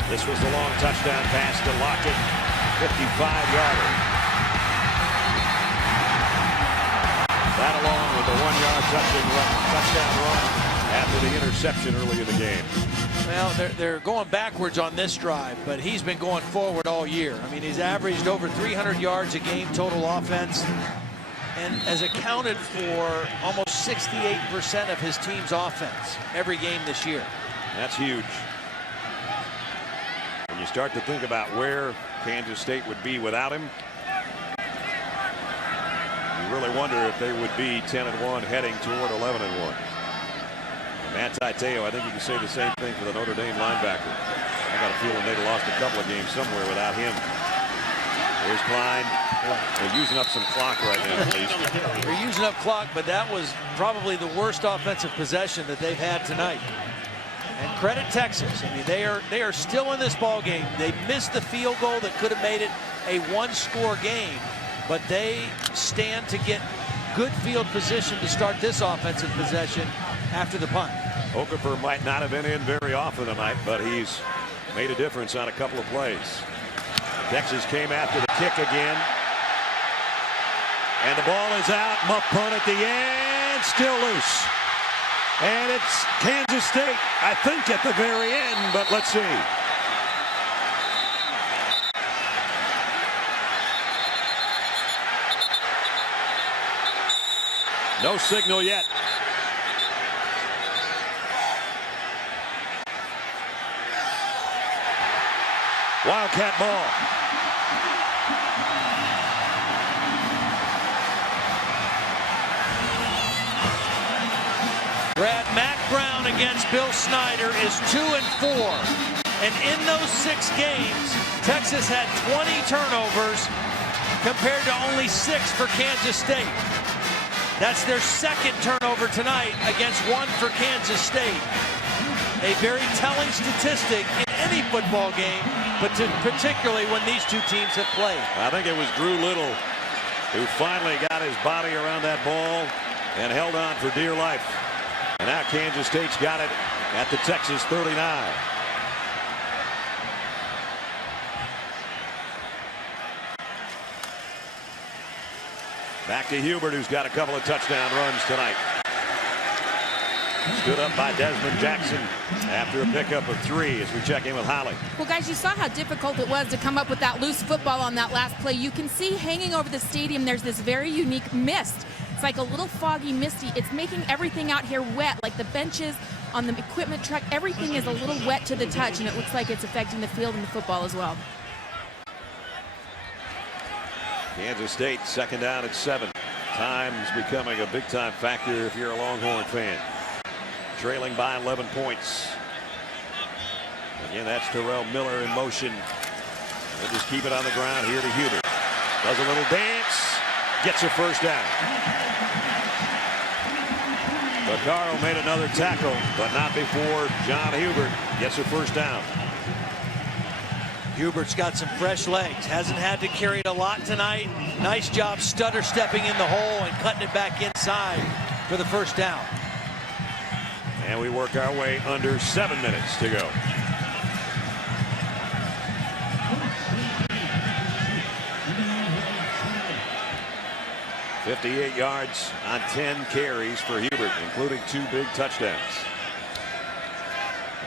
This was the long touchdown pass to Lockett, 55-yarder. That along with the 1-yard touchdown run after the interception early in the game. Well, they're going backwards on this drive, but he's been going forward all year. I mean, he's averaged over 300 yards a game total offense and has accounted for almost 68% of his team's offense every game this year. That's huge. When you start to think about where Kansas State would be without him, you really wonder if they would be 10-1 heading toward 11-1. Matt Taiteo, I think you can say the same thing for the Notre Dame linebacker. I got a feeling they'd have lost a couple of games somewhere without him. Here's Klein. They're using up some clock right now, at least. They're using up clock, but that was probably the worst offensive possession that they've had tonight. And credit Texas. I mean, they are still in this ball game. They missed the field goal that could have made it a one-score game, but they stand to get good field position to start this offensive possession after the punt. Okafor might not have been in very often tonight, but he's made a difference on a couple of plays. Texas came after the kick again. And the ball is out. Muff punt at the end. Still loose. And it's Kansas State, I think, at the very end, but let's see. No signal yet. Wildcat ball. Brad, Matt Brown against Bill Snyder is 2-4. And in those 6 games, Texas had 20 turnovers compared to only 6 for Kansas State. That's their second turnover tonight against 1 for Kansas State. A very telling statistic in any football game, but particularly when these two teams have played. I think it was Drew Little who finally got his body around that ball and held on for dear life. And now Kansas State's got it at the Texas 39. Back to Hubert, who's got a couple of touchdown runs tonight. Stood up by Desmond Jackson after a pickup of 3 as we check in with Holly. Well, guys, you saw how difficult it was to come up with that loose football on that last play. You can see hanging over the stadium, there's this very unique mist. It's like a little foggy, misty. It's making everything out here wet, like the benches on the equipment truck. Everything is a little wet to the touch, and it looks like it's affecting the field and the football as well. Kansas State, second down at 7. Time's becoming a big-time factor if you're a Longhorn fan. Trailing by 11 points. Again, that's Terrell Miller in motion. They'll just keep it on the ground here to Hubert. Does a little dance. Gets a first down. Vaccaro made another tackle, but not before John Hubert gets a first down. Hubert's got some fresh legs. Hasn't had to carry it a lot tonight. Nice job stutter stepping in the hole and cutting it back inside for the first down. And we work our way under 7 minutes to go. $58 yards on 10 carries for Hubert, including 2 big touchdowns.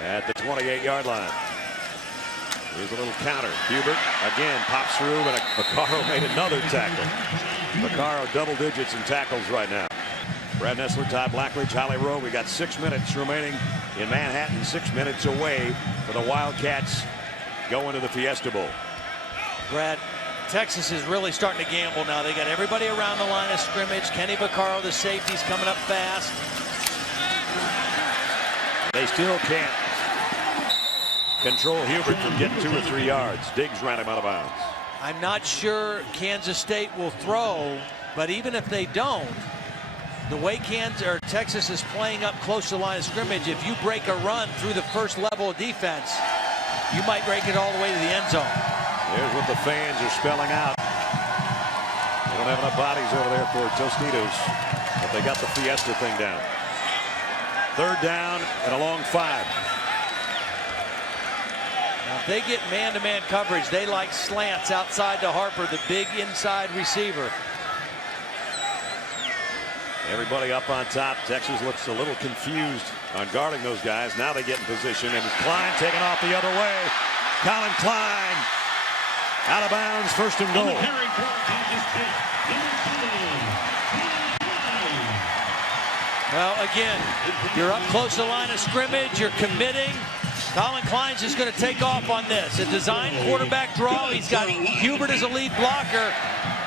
At the 28-yard line. Here's a little counter. Hubert again pops through, but Vaccaro made another tackle. Vaccaro double digits in tackles right now. Brad Nessler, Todd Blackledge, Holly Rowe. We got 6 minutes remaining in Manhattan. 6 minutes away for the Wildcats going to the Fiesta Bowl. Brad, Texas is really starting to gamble now. They got everybody around the line of scrimmage. Kenny Vaccaro, the safety's coming up fast. They still can't control Hubert from getting 2 or 3 yards. Diggs ran him out of bounds. I'm not sure Kansas State will throw, but even if they don't, the way Texas is playing up close to the line of scrimmage, if you break a run through the first level of defense, you might break it all the way to the end zone. Here's what the fans are spelling out. don't have enough bodies over there for Tostitos, but they got the Fiesta thing down. Third down and a long 5. Now, if they get man-to-man coverage, they like slants outside to Harper, the big inside receiver. Everybody up on top. Texas looks a little confused on guarding those guys. Now they get in position, and Klein taken off the other way. Colin Klein out of bounds, first and goal. Well, again, you're up close to the line of scrimmage. You're committing. Colin Klein's just going to take off on this. A design quarterback draw. He's got Hubert as a lead blocker.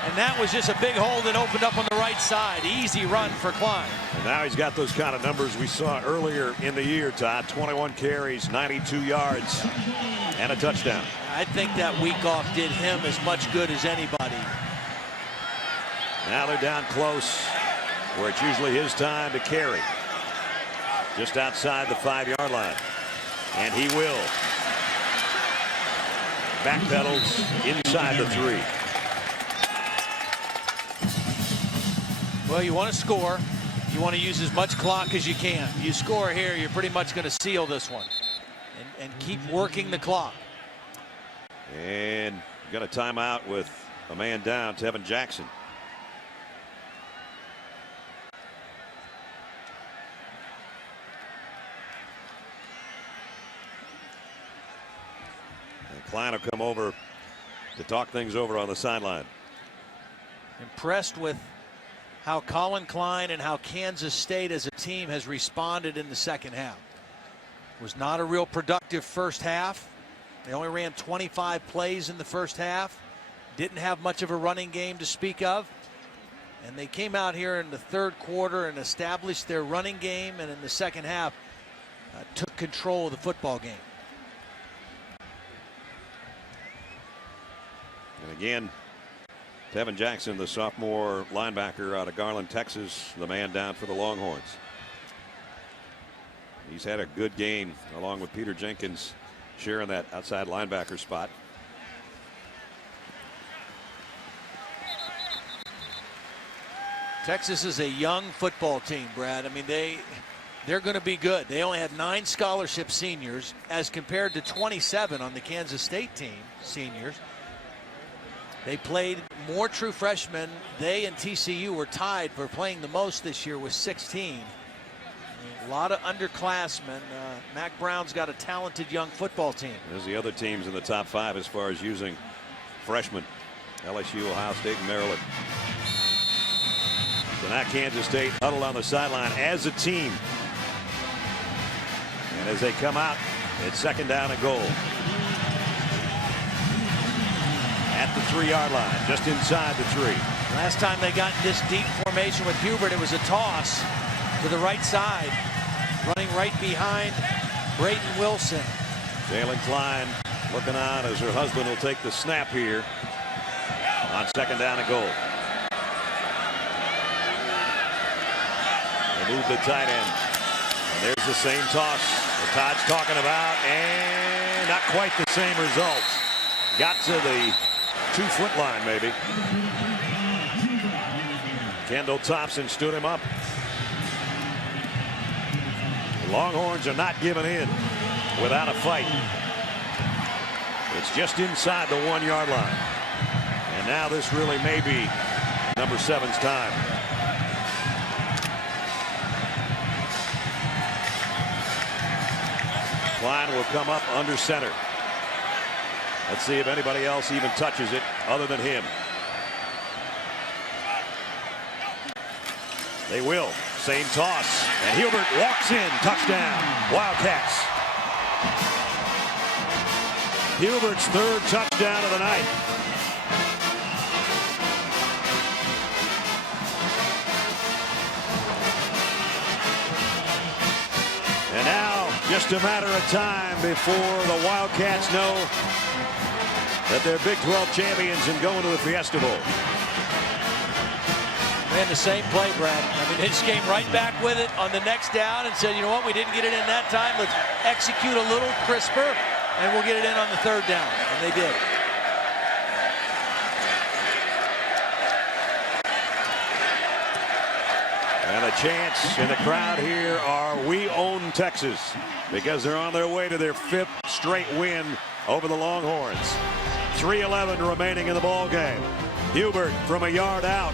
And that was just a big hole that opened up on the right side. Easy run for Klein. And now he's got those kind of numbers we saw earlier in the year, Todd. 21 carries, 92 yards, and a touchdown. I think that week off did him as much good as anybody. Now they're down close, where it's usually his time to carry. Just outside the 5-yard line. And he will. Backpedals inside the 3. Well, you want to score. You want to use as much clock as you can. You score here, you're pretty much going to seal this one. And keep working the clock. And got a timeout with a man down, Tevin Jackson. And Klein will come over to talk things over on the sideline. Impressed with how Colin Klein and how Kansas State as a team has responded in the second half. Was not a real productive first half. They only ran 25 plays in the first half. Didn't have much of a running game to speak of. And they came out here in the third quarter and established their running game, and in the second half took control of the football game. And again, Tevin Jackson, the sophomore linebacker out of Garland, Texas, the man down for the Longhorns. He's had a good game along with Peter Jenkins sharing that outside linebacker spot. Texas is a young football team, Brad. I mean, they're going to be good. They only had 9 scholarship seniors as compared to 27 on the Kansas State team, seniors. They played more true freshmen. They and TCU were tied for playing the most this year with 16. A lot of underclassmen. Mac Brown's got a talented young football team. There's the other teams in the top 5 as far as using freshmen. LSU, Ohio State, and Maryland. So now Kansas State huddled on the sideline as a team. And as they come out, it's second down and goal. At the 3-yard line, just inside the 3. Last time they got this deep formation with Hubert, it was a toss to the right side, running right behind Brayton Wilson. Jalen Klein looking on as her husband will take the snap here on second down and goal. They move the tight end. And there's the same toss that Todd's talking about, and not quite the same result. Got to the 2-foot line, maybe. Kendall Thompson stood him up. The Longhorns are not giving in without a fight. It's just inside the 1-yard line. And now this really may be number 7's time. Klein will come up under center. Let's see if anybody else even touches it other than him. They will. Same toss. And Hubert walks in. Touchdown. Wildcats. Hubert's 3rd touchdown of the night. And now just a matter of time before the Wildcats know that they're Big 12 champions and going to the Fiesta Bowl. Ran the same play, Brad. I mean, they just came right back with it on the next down and said, you know what, we didn't get it in that time. Let's execute a little crisper, and we'll get it in on the 3rd down. And they did. And the chants in the crowd here are "We own Texas," because they're on their way to their 5th straight win over the Longhorns. 3:11 remaining in the ball game. Hubert from a yard out.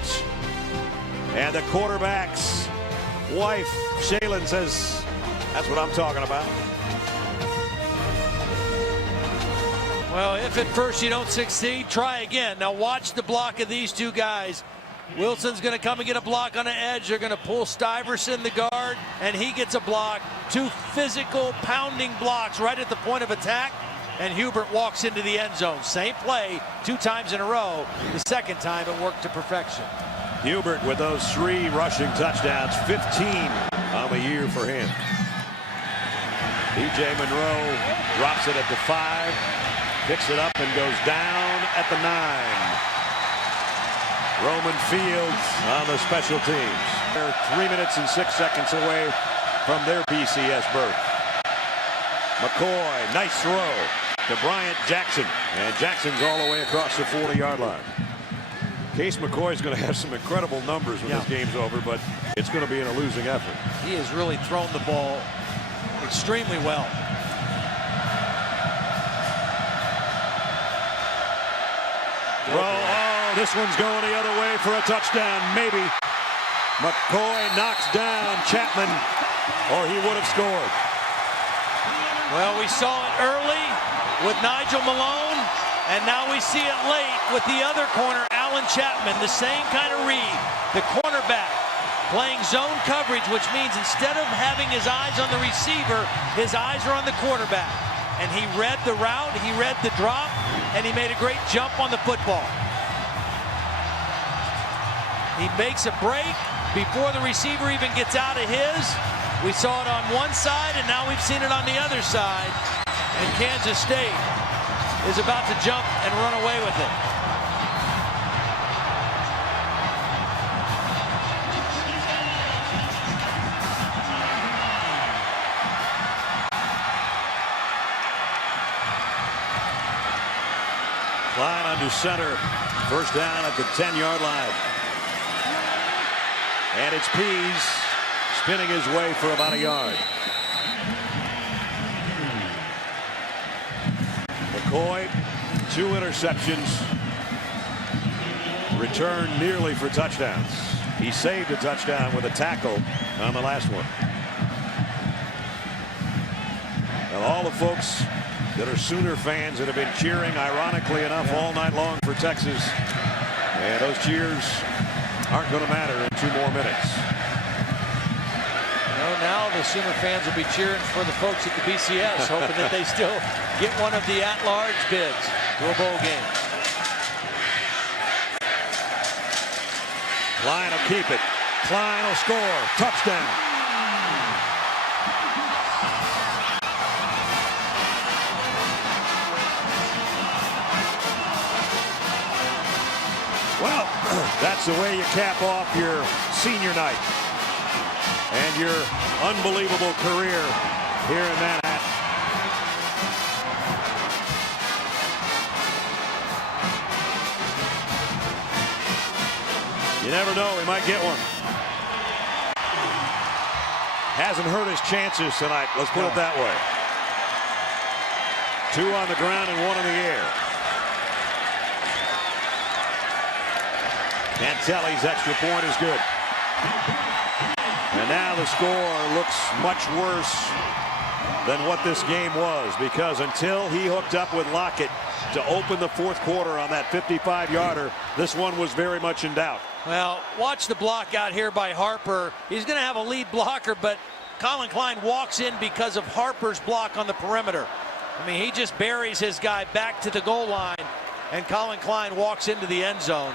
And the quarterback's wife, Shaylin, says, "That's what I'm talking about." Well, if at first you don't succeed, try again. Now watch the block of these two guys. Wilson's going to come and get a block on the edge. They're going to pull Stuyvesant, the guard, and he gets a block. 2 physical pounding blocks right at the point of attack, and Hubert walks into the end zone. Same play 2 times in a row. The second time it worked to perfection. Hubert with those 3 rushing touchdowns, 15 on the year for him. DJ Monroe drops it at the 5, picks it up and goes down at the 9. Roman Fields on the special teams. They're 3 minutes and 6 seconds away from their BCS berth. McCoy, nice throw to Bryant Jackson. And Jackson's all the way across the 40-yard line. Case McCoy's going to have some incredible numbers when this game's over, but it's going to be in a losing effort. He has really thrown the ball extremely well. This one's going the other way for a touchdown, maybe. McCoy knocks down Chapman, or he would have scored. Well, we saw it early with Nigel Malone, and now we see it late with the other corner, Alan Chapman. The same kind of read. The cornerback playing zone coverage, which means instead of having his eyes on the receiver, his eyes are on the quarterback. And he read the route, he read the drop, and he made a great jump on the football. He makes a break before the receiver even gets out of his. We saw it on one side, and now we've seen it on the other side. And Kansas State is about to jump and run away with it. Klein under center. First down at the 10-yard line. And it's Pease spinning his way for about a yard. McCoy, 2 interceptions. Returned nearly for touchdowns. He saved a touchdown with a tackle on the last one. Now, all the folks that are Sooner fans that have been cheering, ironically enough, all night long for Texas. And those cheers aren't going to matter in 2 more minutes. No, now the Sooner fans will be cheering for the folks at the BCS, hoping that they still get one of the at-large bids to a bowl game. Klein will keep it. Klein will score. Touchdown. Well, that's the way you cap off your senior night and your unbelievable career here in Manhattan. You never know, he might get one. Hasn't hurt his chances tonight, let's put it that way. 2 on the ground and 1 in the air. Cantelli's extra point is good. And now the score looks much worse than what this game was, because until he hooked up with Lockett to open the 4th quarter on that 55-yarder, this one was very much in doubt. Well, watch the block out here by Harper. He's going to have a lead blocker, but Colin Klein walks in because of Harper's block on the perimeter. I mean, he just buries his guy back to the goal line, and Colin Klein walks into the end zone.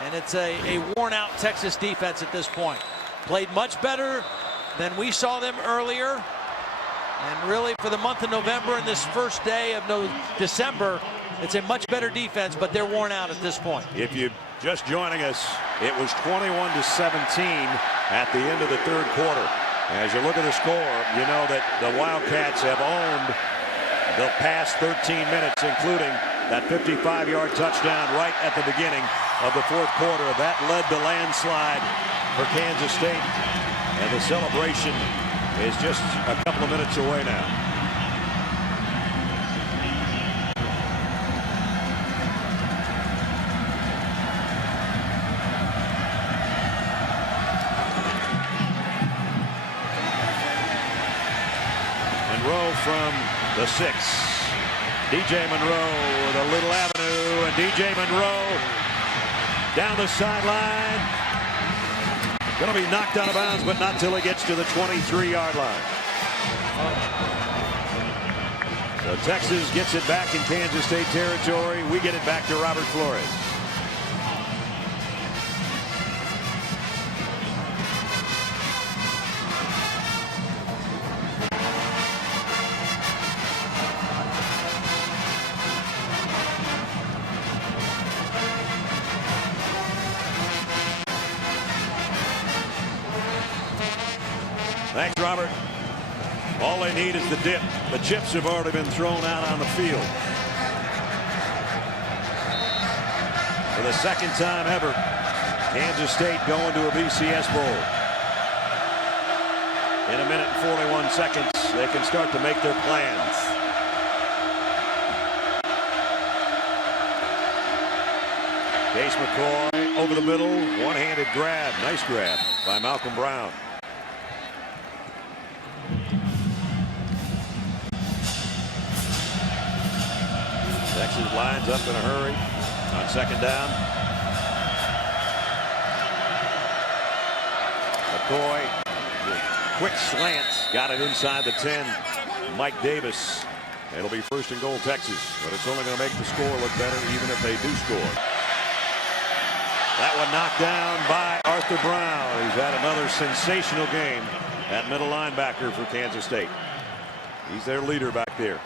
And it's a worn-out Texas defense at this point. Played much better than we saw them earlier. And really, for the month of November and this first day of December, it's a much better defense, but they're worn out at this point. If you're just joining us, it was 21-17 at the end of the 3rd quarter. As you look at the score, you know that the Wildcats have owned the past 13 minutes, including that 55-yard touchdown right at the beginning of the fourth quarter. That led the landslide for Kansas State. And the celebration is just a couple of minutes away now. Monroe from the 6. DJ Monroe with a little avenue, and DJ Monroe down the sideline. Going to be knocked out of bounds, but not till he gets to the 23-yard line. So Texas gets it back in Kansas State territory. We get it back to Robert Flores. Thanks, Robert. All they need is the dip. The chips have already been thrown out on the field. For the second time ever, Kansas State going to a BCS Bowl. In a minute and 41 seconds, they can start to make their plans. Case McCoy over the middle, one-handed grab. Nice grab by Malcolm Brown. Texas lines up in a hurry on second down. McCoy, quick slant, got it inside the 10. Mike Davis. It'll be first and goal Texas, but it's only going to make the score look better even if they do score. That one knocked down by Arthur Brown. He's had another sensational game at middle linebacker for Kansas State. He's their leader back there.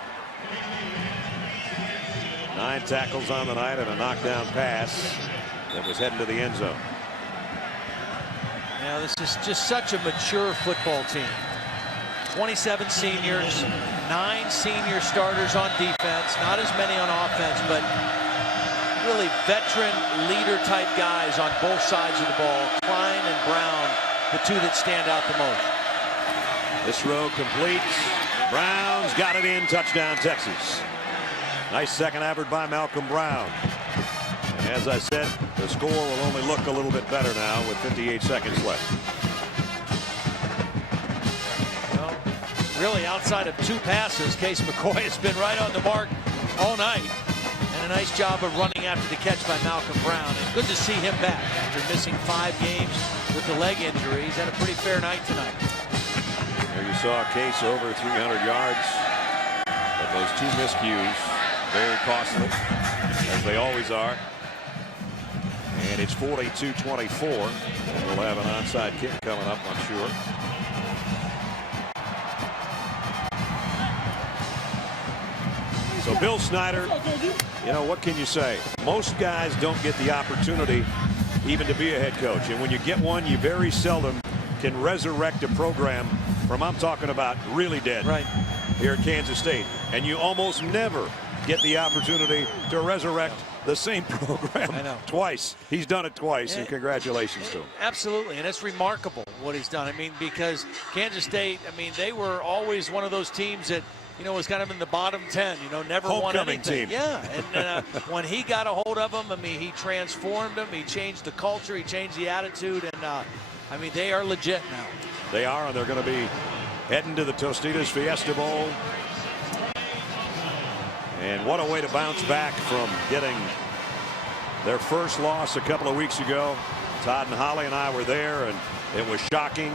9 tackles on the night and a knockdown pass that was heading to the end zone. Now this is just such a mature football team. 27 seniors, 9 senior starters on defense, not as many on offense, but really veteran leader type guys on both sides of the ball. Klein and Brown, the two that stand out the most. This row completes. Brown's got it in. Touchdown Texas. Nice second effort by Malcolm Brown. And as I said, the score will only look a little bit better now with 58 seconds left. Well, really outside of 2 passes, Case McCoy has been right on the mark all night. And a nice job of running after the catch by Malcolm Brown. And good to see him back after missing 5 games with the leg injury. He's had a pretty fair night tonight. There you saw Case over 300 yards. But those 2 miscues, very costly, as they always are. And it's 42-24. We'll have an onside kick coming up, I'm sure. So Bill Snyder, you know, what can you say? Most guys don't get the opportunity even to be a head coach. And when you get one, you very seldom can resurrect a program from, I'm talking about really dead, right here at Kansas State. And you almost never get the opportunity to resurrect the same program twice. He's done it twice, and congratulations to him. Absolutely, and it's remarkable what he's done. I mean, because Kansas State, I mean, they were always one of those teams that, you know, was kind of in the bottom 10, you know, never won anything. Team. Yeah, and when he got a hold of them, I mean, he transformed them, he changed the culture, he changed the attitude, and I mean, they are legit now. They are, and they're going to be heading to the Tostitos Fiesta Bowl. And what a way to bounce back from getting their first loss a couple of weeks ago. Todd and Holly and I were there, and it was shocking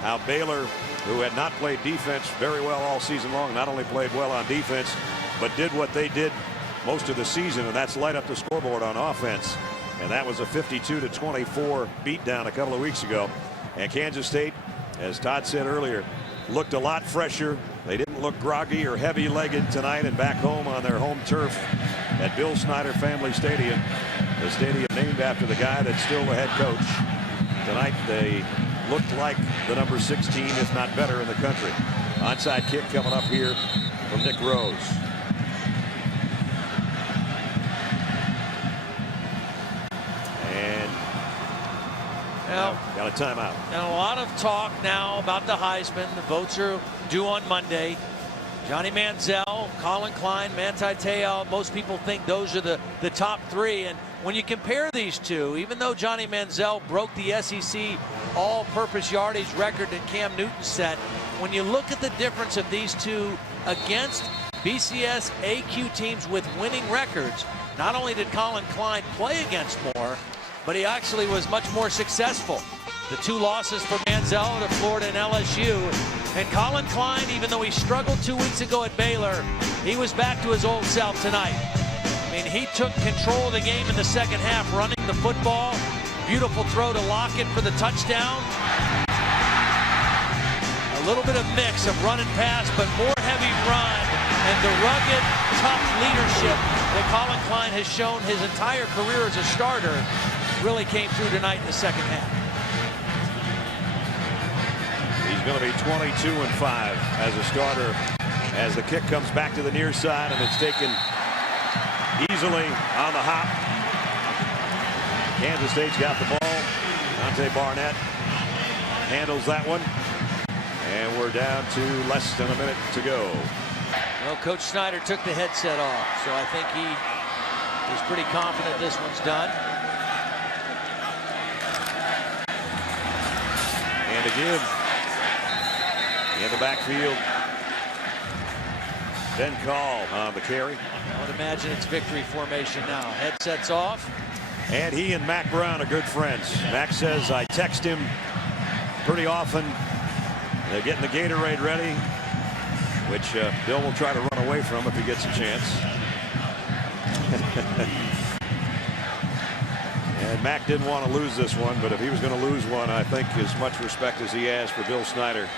how Baylor, who had not played defense very well all season long, not only played well on defense, but did what they did most of the season, and that's light up the scoreboard on offense. And that was a 52-24 beatdown a couple of weeks ago. And Kansas State, as Todd said earlier, looked a lot fresher. They didn't look groggy or heavy-legged tonight, and back home on their home turf at Bill Snyder Family Stadium, the stadium named after the guy that's still the head coach. Tonight they looked like the number 16, if not better, in the country. Onside kick coming up here from Nick Rose. Well, got a timeout. And a lot of talk now about the Heisman. The votes are due on Monday. Johnny Manziel, Colin Klein, Manti Te'o, most people think those are the top three. And when you compare these two, even though Johnny Manziel broke the SEC all-purpose yardage record that Cam Newton set, when you look at the difference of these two against BCS AQ teams with winning records, not only did Colin Klein play against more, but he actually was much more successful. The two losses for Manziel to Florida and LSU. And Colin Klein, even though he struggled 2 weeks ago at Baylor, he was back to his old self tonight. I mean, he took control of the game in the second half, running the football. Beautiful throw to Lockett for the touchdown. A little bit of mix of run and pass, but more heavy run. And the rugged, tough leadership that Colin Klein has shown his entire career as a starter really came through tonight in the second half. He's going to be 22-5 as a starter as the kick comes back to the near side, and it's taken easily on the hop. Kansas State's got the ball. Dante Barnett handles that one, and we're down to less than a minute to go. Well, Coach Snyder took the headset off, so I think he is pretty confident this one's done. And again, in the backfield, Ben Call on the carry. I would imagine it's victory formation now. Headsets off. And he and Mac Brown are good friends. Mac says, I text him pretty often. They're getting the Gatorade ready, which Bill will try to run away from if he gets a chance. And Mac didn't want to lose this one, but if he was going to lose one, I think as much respect as he has for Bill Snyder.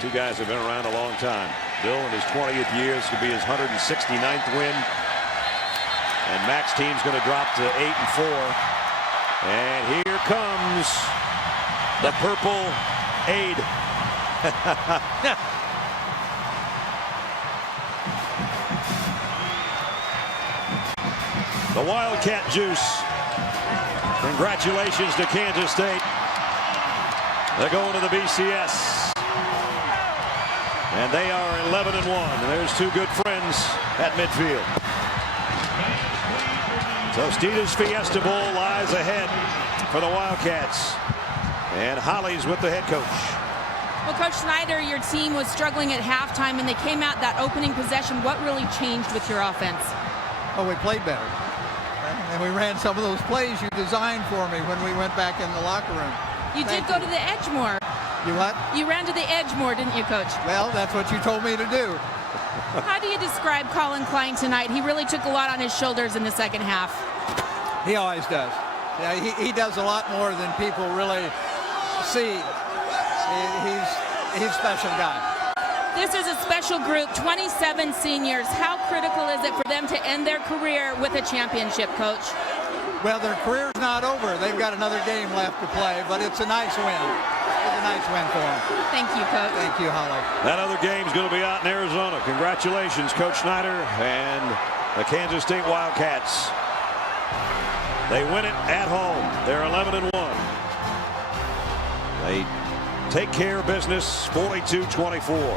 Two guys have been around a long time. Bill in his 20th year, this could be his 169th win. And Mac's team's going to drop to 8-4. And here comes the purple aid. The Wildcat juice. Congratulations to Kansas State. They're going to the BCS. And they are 11-1. And there's two good friends at midfield. Tostitos Fiesta Bowl lies ahead for the Wildcats. And Holly's with the head coach. Well, Coach Snyder, your team was struggling at halftime, and they came out that opening possession. What really changed with your offense? Oh, we played better. And we ran some of those plays you designed for me when we went back in the locker room. You did go to the edge more. You what? You ran to the edge more, didn't you, Coach? Well, that's what you told me to do. How do you describe Colin Klein tonight? He really took a lot on his shoulders in the second half. He always does. Yeah, he does a lot more than people really see. He's a special guy. This is a special group, 27 seniors. How critical is it for them to end their career with a championship, Coach? Well, their career's not over. They've got another game left to play, but it's a nice win. It's a nice win for them. Thank you, Coach. Thank you, Holly. That other game's going to be out in Arizona. Congratulations, Coach Snyder and the Kansas State Wildcats. They win it at home. They're 11-1. They take care of business, 42-24.